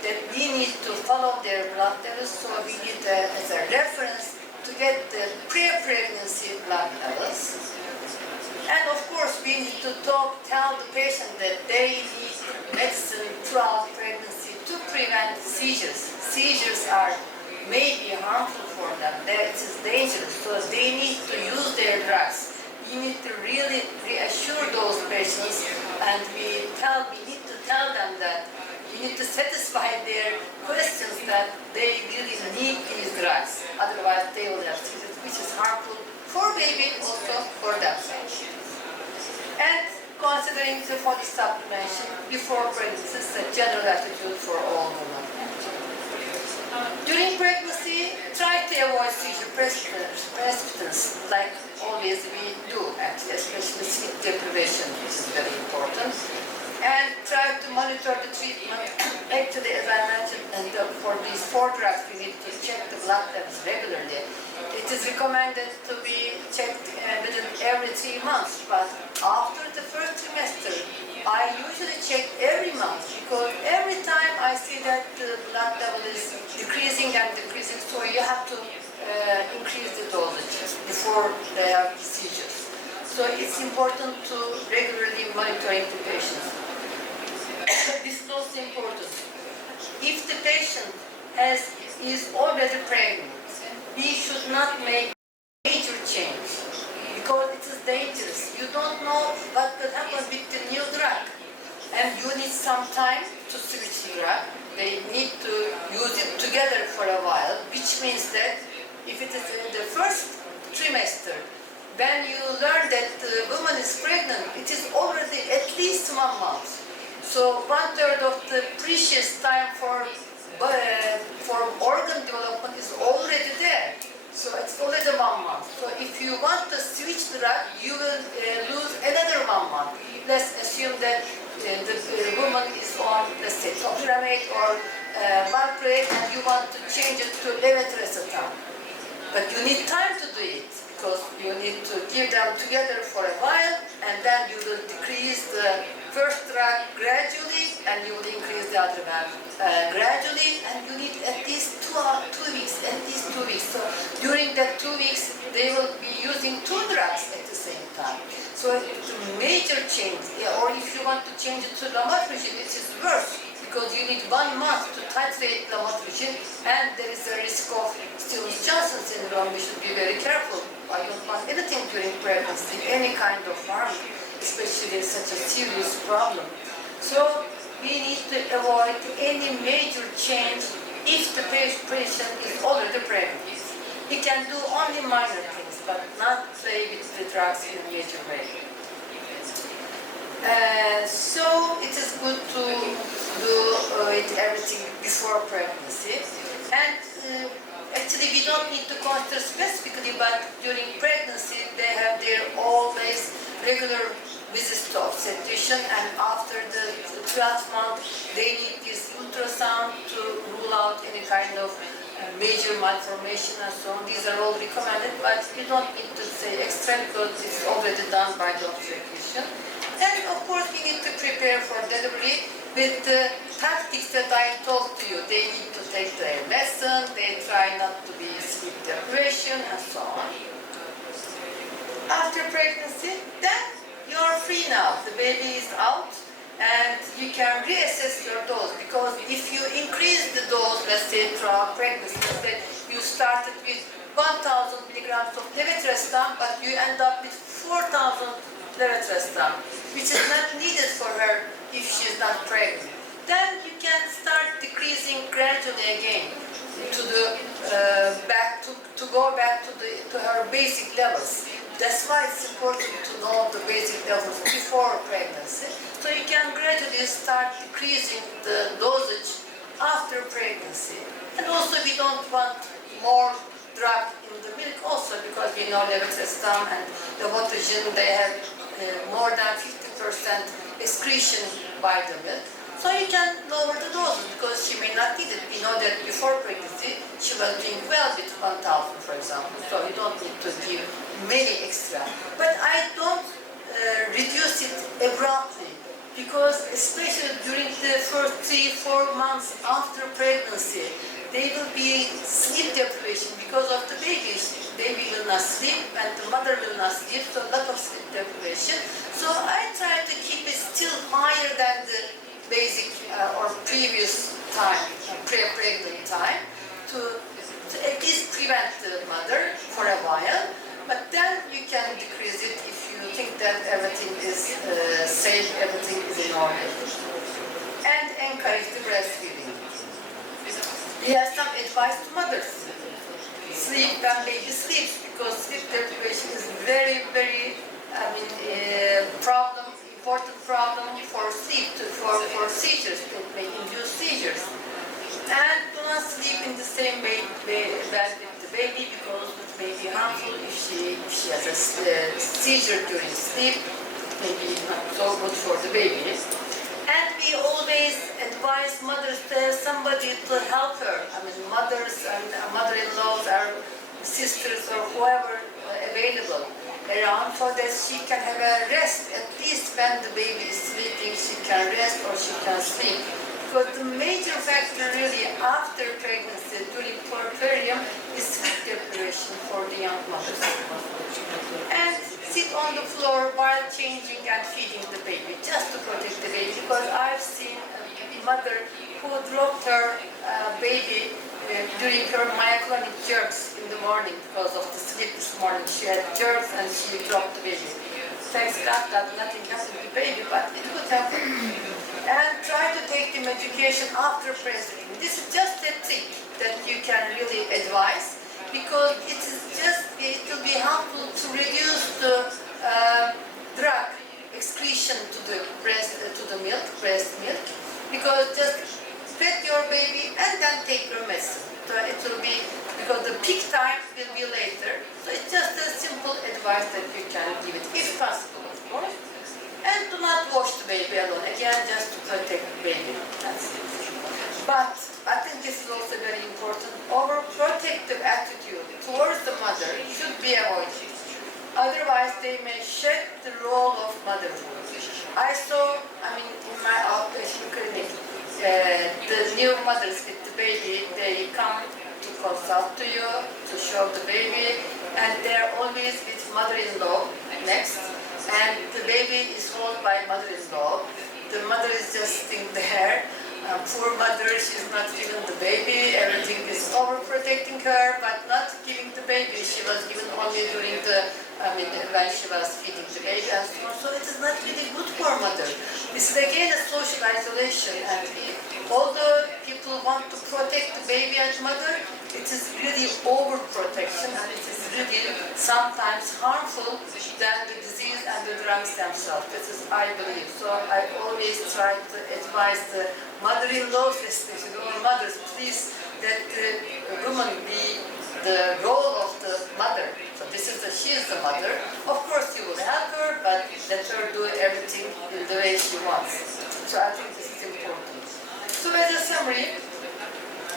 that we need to follow their blood levels, so we need as a reference to get the pre-pregnancy blood levels. And of course, we need to tell the patient that they need medicine throughout pregnancy to prevent seizures. Seizures may be harmful for them. It is dangerous, so they need to use their drugs. We need to really reassure those patients, and we need to tell them that we need to satisfy their questions that they really need these drugs. Otherwise, they will have seizures, which is harmful for baby, also for themselves. And considering the folic supplementation before pregnancy is a general attitude for all women. During pregnancy, try to avoid seizure precipitants, like always we do, actually, especially sleep deprivation, which is very important. And try to monitor the treatment. Actually, as I mentioned, for these 4 drugs, we need to check the blood levels regularly. It is recommended to be checked within every 3 months, but after the first trimester, I usually check every month, because every time I see that the blood level is decreasing and decreasing, so you have to increase the dosage before they have seizures. So it's important to regularly monitor the patients. This is also important. If the patient is already pregnant, we should not make major change, because it is dangerous. You don't know what will happen with the new drug, and you need some time to switch the drug. They need to use it together for a while, which means that if it is in the first trimester, when you learn that the woman is pregnant, it is already at least 1 month. So 1/3 of the precious time for organ development is already there. So it's already 1 month. So if you want to switch the drug, you will lose another 1 month. Let's assume that the woman is on, let's say, topiramate or valproate, and you want to change it to levetiracetam. But you need time to do it, because you need to give them together for a while, and then you will decrease the first drug gradually, and you will increase the other one gradually, and you need at least 2 weeks, at least 2 weeks. So during that 2 weeks, they will be using 2 drugs at the same time. So it's a major change. Or if you want to change it to lamotrigine, it is worse, because you need 1 month to titrate lamotrigine, and there is a risk of Stevens-Johnson syndrome. We should be very careful. I don't want anything during pregnancy, any kind of harm, especially such a serious problem. So we need to avoid any major change if the patient is already pregnant. He can do only minor things, but not play with the drugs in a major way. So it is good to do everything before pregnancy. And actually, we don't need to consider specifically, but during pregnancy, they have their always regular visits to obstetrician, and after the 12th month, they need this ultrasound to rule out any kind of major malformation and so on. These are all recommended, but you don't need to say extra, because it's already done by the obstetrician. And of course, we need to prepare for delivery with the tactics that I told to you. They need to take their medicine, they try not to be sleep deprivation, and so on. After pregnancy, then you're free now. The baby is out, and you can reassess your dose, because if you increase the dose, let's say throughout pregnancy, let's say you started with 1,000 milligrams of levetrestam, but you end up with 4,000 levetrestam, which is not needed for her if she's not pregnant. Then you can start decreasing gradually again to the go back to her basic levels. That's why it's important to know the basic levels before pregnancy. So you can gradually start decreasing the dosage after pregnancy. And also we don't want more drug in the milk also, because we know levetrestam and levodopa, they have more than 50% excretion by the milk. So you can lower the dose because she may not need it. We know that before pregnancy, she was doing well with 1,000, for example. So you don't need to give many extra. But I don't reduce it abruptly, because especially during the first 3-4 months after pregnancy, they will be sleep deprivation because of the babies. Baby will not sleep and the mother will not sleep, so a lot of sleep deprivation. So I try to keep it still higher than the basic or previous time, pre-pregnant time, to at least prevent the mother for a while. But then you can decrease it if you think that everything is safe, everything is in order. And encourage the breastfeeding. We have some advice to mothers. Sleep when baby sleeps, because sleep deprivation is very, very, important problem for sleep, for seizures, that may induce seizures. And do not sleep in the same bed with the baby, because it may be harmful if she has a seizure during sleep. Maybe not so good for the baby. And we always advise mothers to have somebody to help her. Mothers and mother-in-laws or sisters or whoever available around, so that she can have a rest. At least when the baby is sleeping, she can rest or she can sleep. Because the major factor really after pregnancy, during puerperium, is sleep deprivation for the young mothers. And sit on the floor while changing and feeding the baby, just to protect the baby. Because I've seen a mother who dropped her baby during her myoclonic jerks in the morning because of the sleep this morning. She had jerks and she dropped the baby. Thanks God that nothing happened to the baby, but it could happen. And try to take the medication after breastfeeding. This is just a trick that you can really advise, because it will be helpful to reduce the drug excretion to the breast milk, because just feed your baby and then take your medicine. So it will be, because the peak time will be later. So it's just a simple advice that you can give it, if possible, of course. And do not wash the baby alone, again, just to protect the baby. That's it. But I think this is also very important. Overprotective attitude towards the mother should be avoided. Otherwise, they may shed the role of motherhood. I saw, in my outpatient clinic, the new mothers with the baby, they come to consult to you, to show the baby, and they're always with mother-in-law next, and the baby is held by mother-in-law. The mother is just sitting there. Poor mother, she's not giving the baby, everything is overprotecting her, but not giving the baby. She was given only during when she was feeding the baby and so on. So it is not really good for mother. This is again a social isolation, and although people want to protect the baby and mother, it is really overprotection, and it is really sometimes harmful than the disease and the drugs themselves. This is, I believe. So I always try to advise the mother-in-laws, especially, or mothers, please, that the woman be the role of the mother. So she is the mother. Of course, you will help her, but let her do everything in the way she wants. So I think this is important. So as a summary,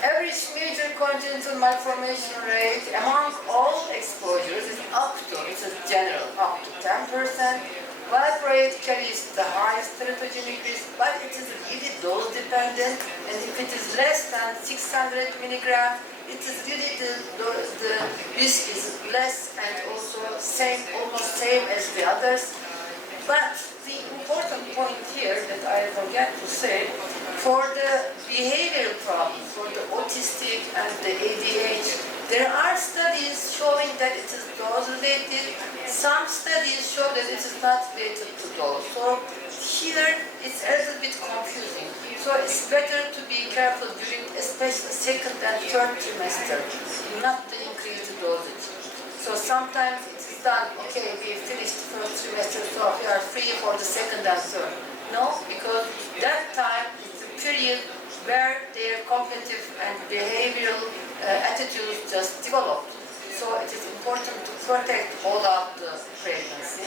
average major congenital malformation rate among all exposures is up to, it's a general, up to 10%. Valproate carries the highest teratogenic risk, but it is really dose dependent, and if it is less than 600 milligrams, it is really the risk is less and also almost same as the others. But the important point here that I forget to say. For the behavioral problems, for the autistic and the ADHD, there are studies showing that it is dose related. Some studies show that it is not related to dose. So here it's a little bit confusing. So it's better to be careful during especially second and third trimester, not to increase the dosage. So sometimes it's done, okay, we finished the first trimester, so we are free for the second and third. No, because that time is the period where their cognitive and behavioral attitudes just developed. So it is important to protect all of the pregnancy.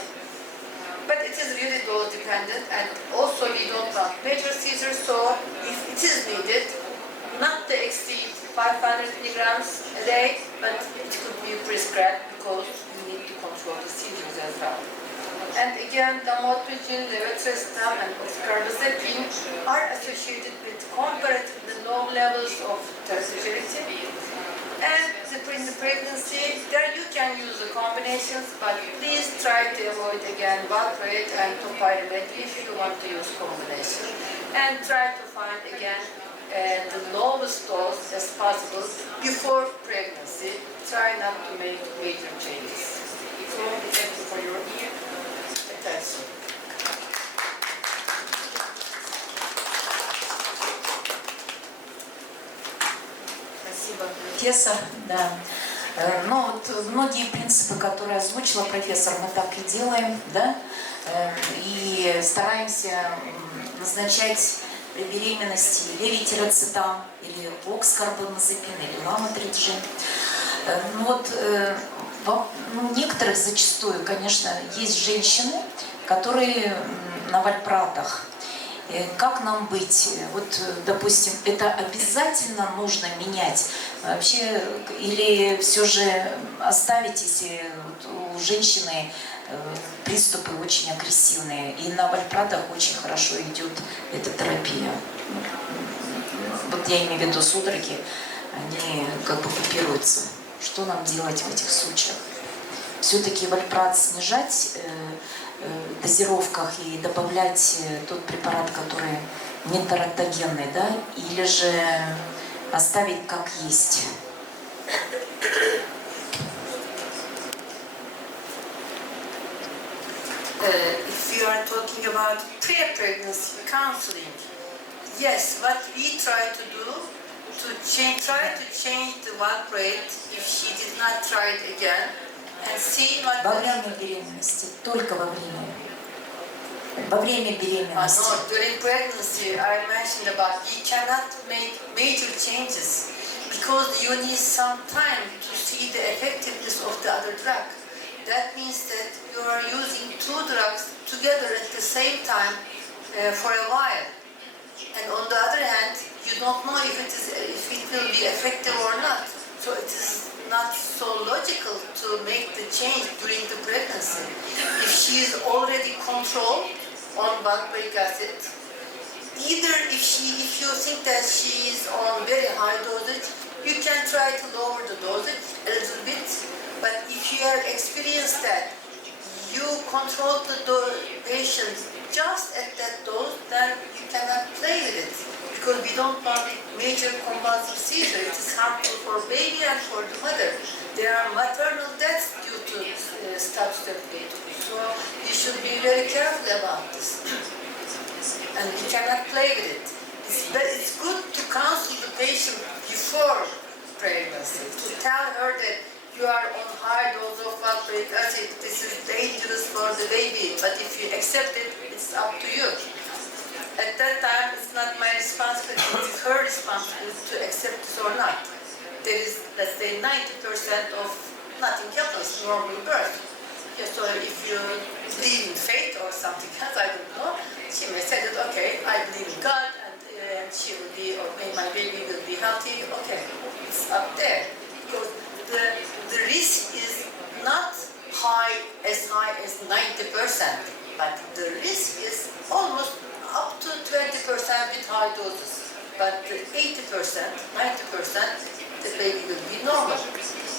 But it is really dose dependent, and also we don't want major seizures, so if it is needed, not to exceed 500 milligrams a day, but it could be prescribed because you need to control the seizures as well. And again, lamotrigine, levetiracetam, and OzkaraCerrahpasa are associated with comparatively low levels of tertiary. And in the pregnancy, there you can use the combinations, but please try to avoid again valproate and topiramate if you want to use combination. And try to find again the lowest dose as possible before pregnancy. Try not to make major changes. So thank you for your attention. Профессор, да. Ну, вот многие принципы, которые озвучила профессор, мы так и делаем, да, и стараемся назначать при беременности левитирацетам, или окскарбамазепин, или ламотриджин. Ну, вот, некоторых зачастую, конечно, есть женщины, которые на вальпратах. Как нам быть? Вот, допустим, это обязательно нужно менять вообще, или все же оставить, если у женщины приступы очень агрессивные, и на вальпратах очень хорошо идет эта терапия. Вот я имею в виду судороги, они как бы купируются. Что нам делать в этих случаях? Все-таки вальпрат снижать в дозировках и добавлять тот препарат, который не тератогенный, да, или же оставить как есть? If you are talking about pre-pregnancy counseling, yes, what we try to do try to change the valproate if she did not try it again, and see what. Во время беременности, только во время. Во время беременности. No, during pregnancy, I mentioned about you cannot make major changes because you need some time to see the effectiveness of the other drug. That means that you are using two drugs together at the same time for a while. And on the other hand, you don't know if it will be effective or not. So it is not so logical to make the change during the pregnancy. If she is already controlled on valproic acid, either if you think that she is on very high dosage, you can try to lower the dosage a little bit. But if you have experienced that you control the patient just at that dose, then you cannot play with it. Because we don't want major convulsive seizure. It is harmful for baby and for the mother. There are maternal deaths due to stop-step beta. So you should be very careful about this. And you cannot play with it. It's good to counsel the patient before pregnancy, to tell her that you are on high dose of valproic acid, this is dangerous for the baby, but if you accept it, it's up to you. At that time, it's not my responsibility, it's her responsibility to accept this or not. There is, let's say, 90% of nothing happens, normal birth. Yeah, so if you believe in fate or something else, I don't know, she may say that, okay, I believe in God, and she will be, or my baby will be healthy, okay, it's up there. Because the risk is not high as 90%, but the risk is almost up to 20% with high doses. But 80%, 90%, the baby will be normal.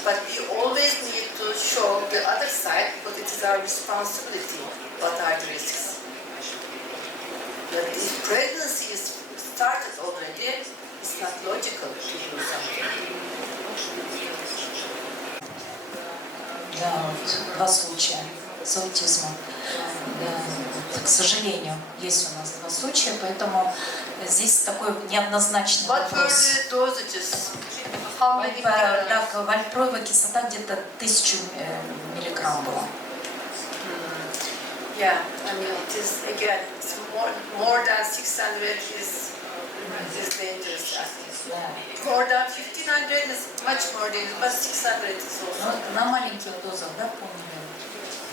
But we always need to show the other side, because it is our responsibility what are the risks. But if pregnancy is started already, it's not logical to do something. Да, вот два случая с аутизмом. Да, вот, к сожалению, есть у нас два случая, поэтому здесь такой неоднозначный What were вопрос. the dosages? How many milligrams? Так, вальпроевая кислота где-то 1000 миллиграмм была. Yeah, I mean, it is, again, it's more than 600 is dangerous. Да. More than 1500 is much more dangerous, but 600 is also. Ну, на маленьких дозах, да, помню,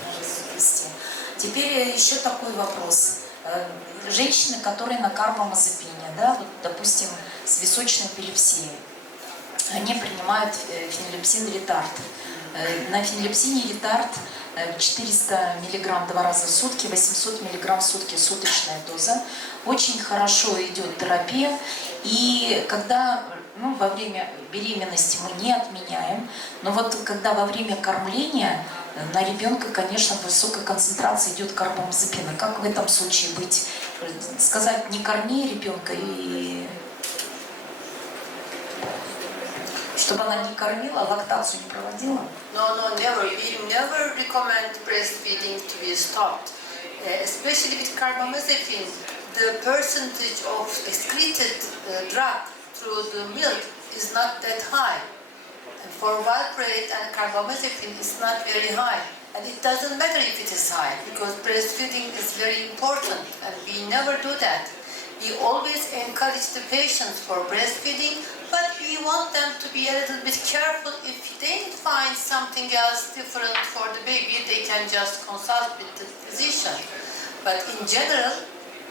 можно ввести. Теперь еще такой вопрос. Женщины, которые на карбамазепине, да, вот, допустим, с височной эпилепсией, они принимают фенилепсин ретард. На фенилепсине ретард 400 мг 2 раза в сутки, 800 мг в сутки суточная доза. Очень хорошо идет терапия. И когда во время беременности мы не отменяем, но вот когда во время кормления на ребенка, конечно, высокая концентрация идет карбамазепина. Как в этом случае быть? Сказать, не корми ребенка и чтобы она не кормила, лактацию не проводила? No, never. We never recommend breastfeeding to be stopped. Especially with carbamazepine, the percentage of excreted drug through the milk is not that high. And for valproate and carbamazepine, it's not very high. And it doesn't matter if it is high, because breastfeeding is very important, and we never do that. We always encourage the patients for breastfeeding, but we want them to be a little bit careful. If they find something else different for the baby, they can just consult with the physician. But in general,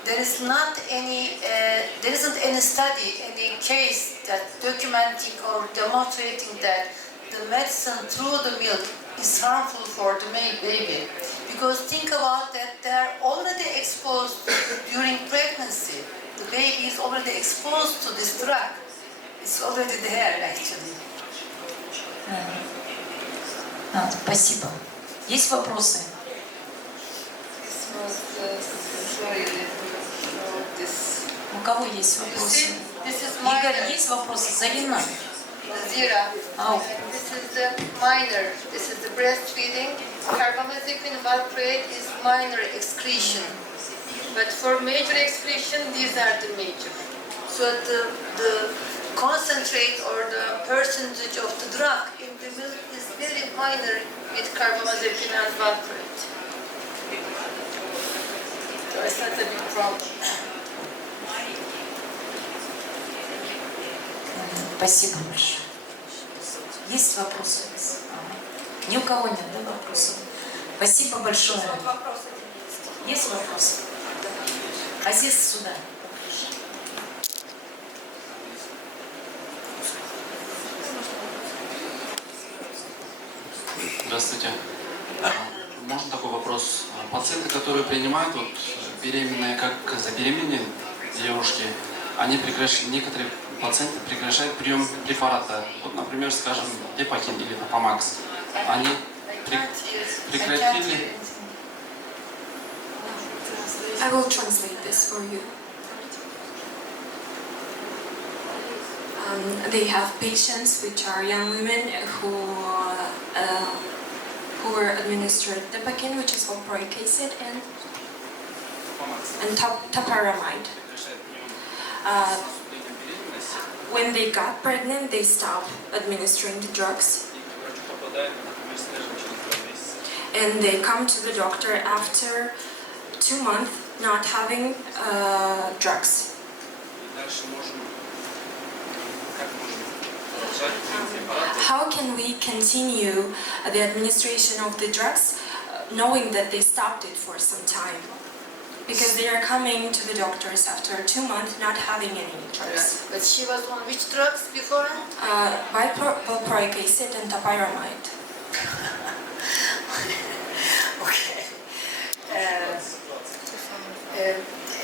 there isn't any study, any case that documenting or demonstrating that the medicine through the milk is harmful for the baby. Because think about that, they're already exposed during pregnancy. The baby is already exposed to this drug. It's already there, actually. Спасибо. Есть вопросы? У кого есть вопросы? Игорь, есть вопросы? Зарина? Zira. Oh. This is the minor. This is the breastfeeding. Carbamazepine valproate is minor excretion. But for major excretion, these are the major. So the concentrate or the percentage of the drug in the milk is very minor with carbamazepine and valproate. So it's not a big problem. Спасибо большое. Есть вопросы? Ни у кого нет, да, вопросов? Спасибо большое. Есть вопросы? А здесь сюда. Здравствуйте. Можно такой вопрос? Пациенты, которые принимают беременные, как забеременели девушки, некоторые пациенты прекращают прием препарата. Вот, например, скажем, Депакин или Топамакс. Они прекратили. I will translate this for you. They have patients which are young women who were administered Depakin, which is valproic acid, and topiramide. When they got pregnant, they stopped administering the drugs. And they come to the doctor after 2 months not having drugs. How can we continue the administration of the drugs knowing that they stopped it for some time? Because they are coming to the doctors after 2 months not having any drugs. But she was on which drugs before? Valproic acid and topiramide. Okay.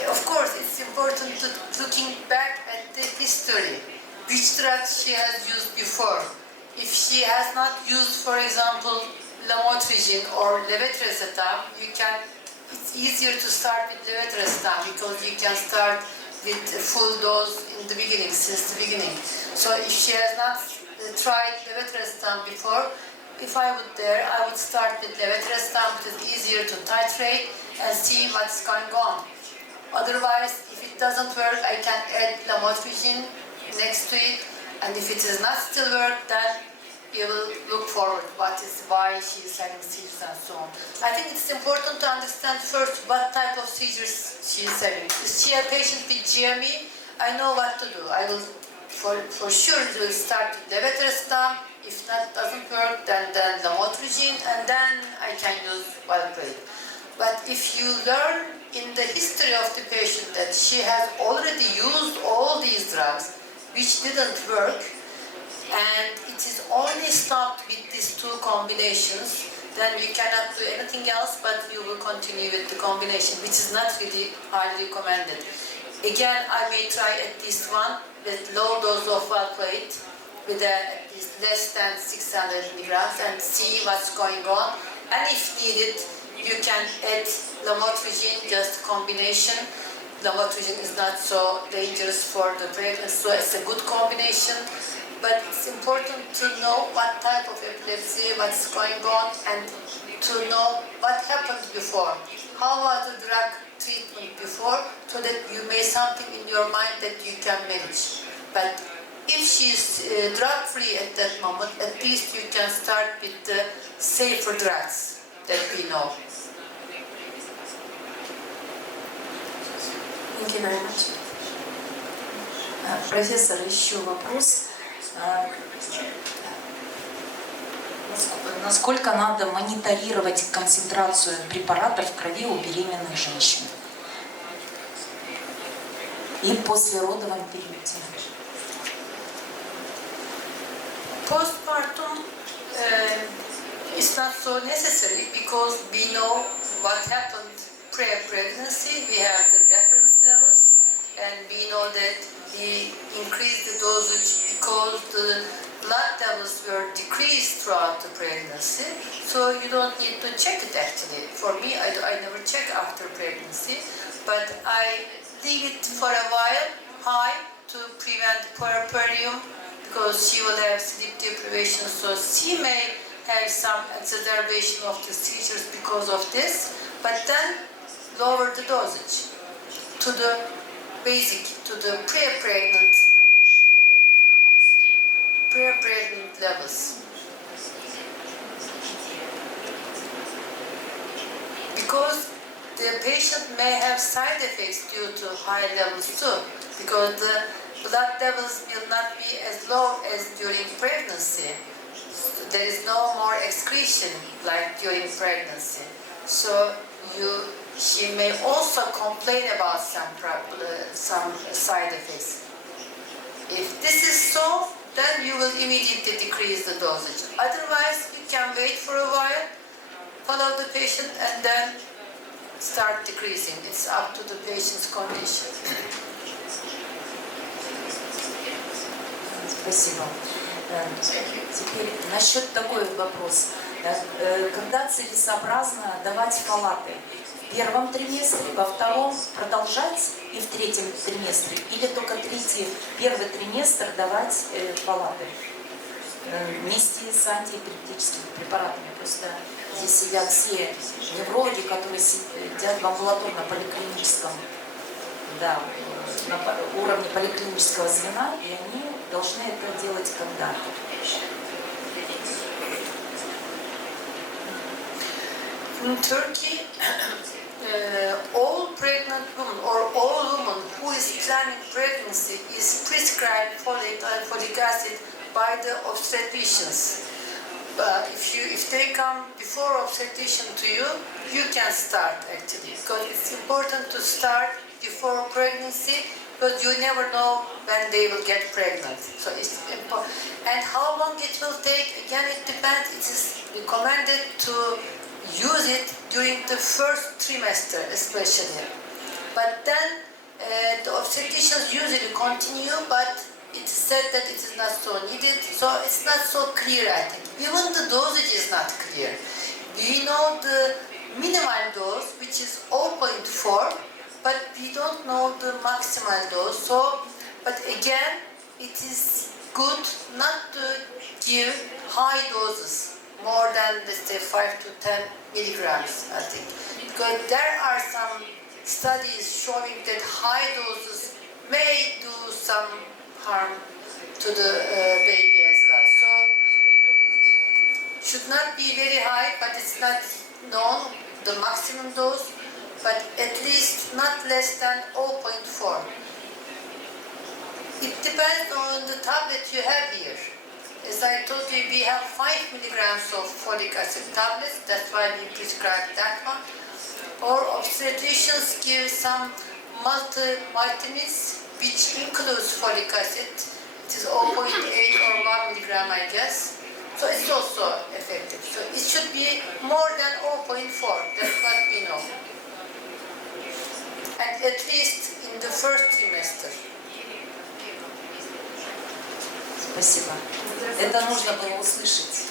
Of course, it's important to looking back at the history. Which drugs she has used before. If she has not used, for example, lamotrigine or levetiracetam, you can it's easier to start with levetiracetam because you can start with a full dose in the beginning, since the beginning. So if she has not tried levetiracetam before, if I would dare, I would start with levetiracetam. It is easier to titrate and see what's going on. Otherwise, if it doesn't work, I can add lamotrigine next to it, and if it is not still work, then we will look forward why she is having seizures and so on. I think it's important to understand first what type of seizures she is having. Is she a patient with GME? I know what to do. I will, for sure, will start with levetiracetam. If that doesn't work, then lamotrigine, and then I can use valproate. But if you learn in the history of the patient that she has already used all these drugs, which didn't work, and it is only stopped with these two combinations, then you cannot do anything else, but you will continue with the combination, which is not really highly recommended. Again, I may try at least one with low dose of valproate, with at least less than 600 milligrams, and see what's going on. And if needed, you can add lamotrigine, just combination. Lamotrigine is not so dangerous for the pregnancy, so it's a good combination. But it's important to know what type of epilepsy, what's going on, and to know what happened before. How was the drug treatment before, so that you may something in your mind that you can manage. But if she's drug-free at that moment, at least you can start with the safer drugs that we know. Thank you very much. Профессор, еще вопрос. Насколько надо мониторировать концентрацию препарата в крови у беременных женщин и послеродовом периоде? Postpartum is not so necessary because we know what happened pre-pregnancy. We have the reference levels, and we know that we increased the dosage because the blood levels were decreased throughout the pregnancy. So you don't need to check it actually. For me, I never check after pregnancy, but I leave it for a while high to prevent puerperium, because she will have sleep deprivation, so she may have some exacerbation of the seizures because of this, but then lower the dosage to the basic, to the pre-pregnant levels. Because the patient may have side effects due to high levels too, because the blood levels will not be as low as during pregnancy. There is no more excretion like during pregnancy. So she may also complain about some side effects. If this is so, then you will immediately decrease the dosage. Otherwise, you can wait for a while, follow the patient, and then start decreasing. It's up to the patient's condition. Спасибо. Теперь насчет такой вопрос. Когда целесообразно давать фолаты? В первом триместре, во втором продолжать и в третьем триместре? Или только первый триместр давать фолаты? Вместе с антиэпилептическими препаратами. Просто здесь сидят все неврологи, которые сидят в амбулаторно-поликлиническом, да, на уровне поликлинического звена, и они должны это делать когда-то. In Turkey, all pregnant women or all women who is planning pregnancy is prescribed folate and folic acid by the obstetricians. If they come before obstetrician to you, you can start actually, because it's important to start before pregnancy, because you never know when they will get pregnant. So it's important. And how long it will take, again it depends. It is recommended to use it during the first trimester especially. But then the obstetricians usually continue, but it's said that it is not so needed, so it's not so clear I think. Even the dosage is not clear. We know the minimal dose, which is 0.4, but we don't know the maximal dose. So, but again, it is good not to give high doses, more than, let's say, 5 to 10 milligrams, I think. Because there are some studies showing that high doses may do some harm to the baby as well. So, should not be very high, but it's not known the maximum dose, but at least not less than 0.4. It depends on the tablet you have here. As I told you, we have 5 milligrams of folic acid tablets, that's why we prescribe that one. Or obstetricians give some multivitamins, which includes folic acid. It is 0.8 or 1 milligram, I guess. So it's also effective. So it should be more than 0.4, that's what we know. And at least in the first trimester. Спасибо. Это нужно было услышать.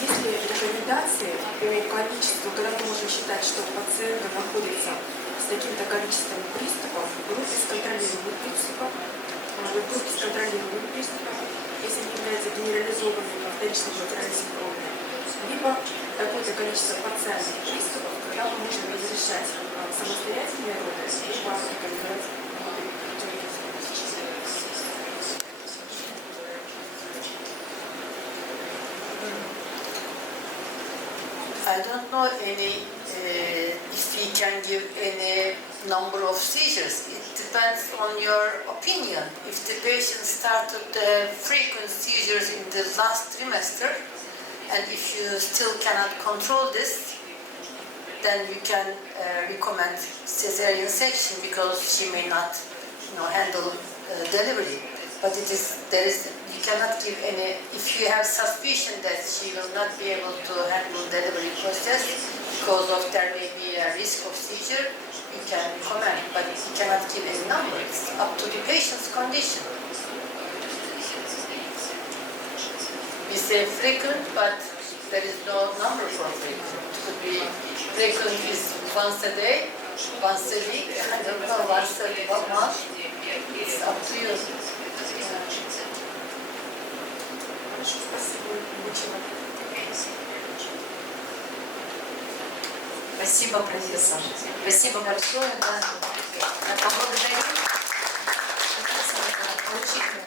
Есть ли рекомендации по количеству, когда мы можем считать, что пациент находится с каким-то количеством приступов, группе с контролируемых приступов, группе с контролируемых приступов, если они являются генерализованными вторичными латеральными синдромами, либо какое-то количество парциальных приступов, когда мы можем разрешать самостоятельные роды, либо рекомендовать I don't know any, if we can give any number of seizures. It depends on your opinion. If the patient started frequent seizures in the last trimester, and if you still cannot control this, then you can recommend cesarean section because she may not, handle delivery. But you cannot give any, if you have suspicion that she will not be able to handle delivery process because of there may be a risk of seizure, you can recommend, but you cannot give any number. It's up to the patient's condition. We say frequent, but there is no number for frequent. It could be frequent is once a day, once a week, I don't know, once a month. It's up to you. Спасибо, профессор. Спасибо большое. Да. Я поблагодарю профессора за поучительную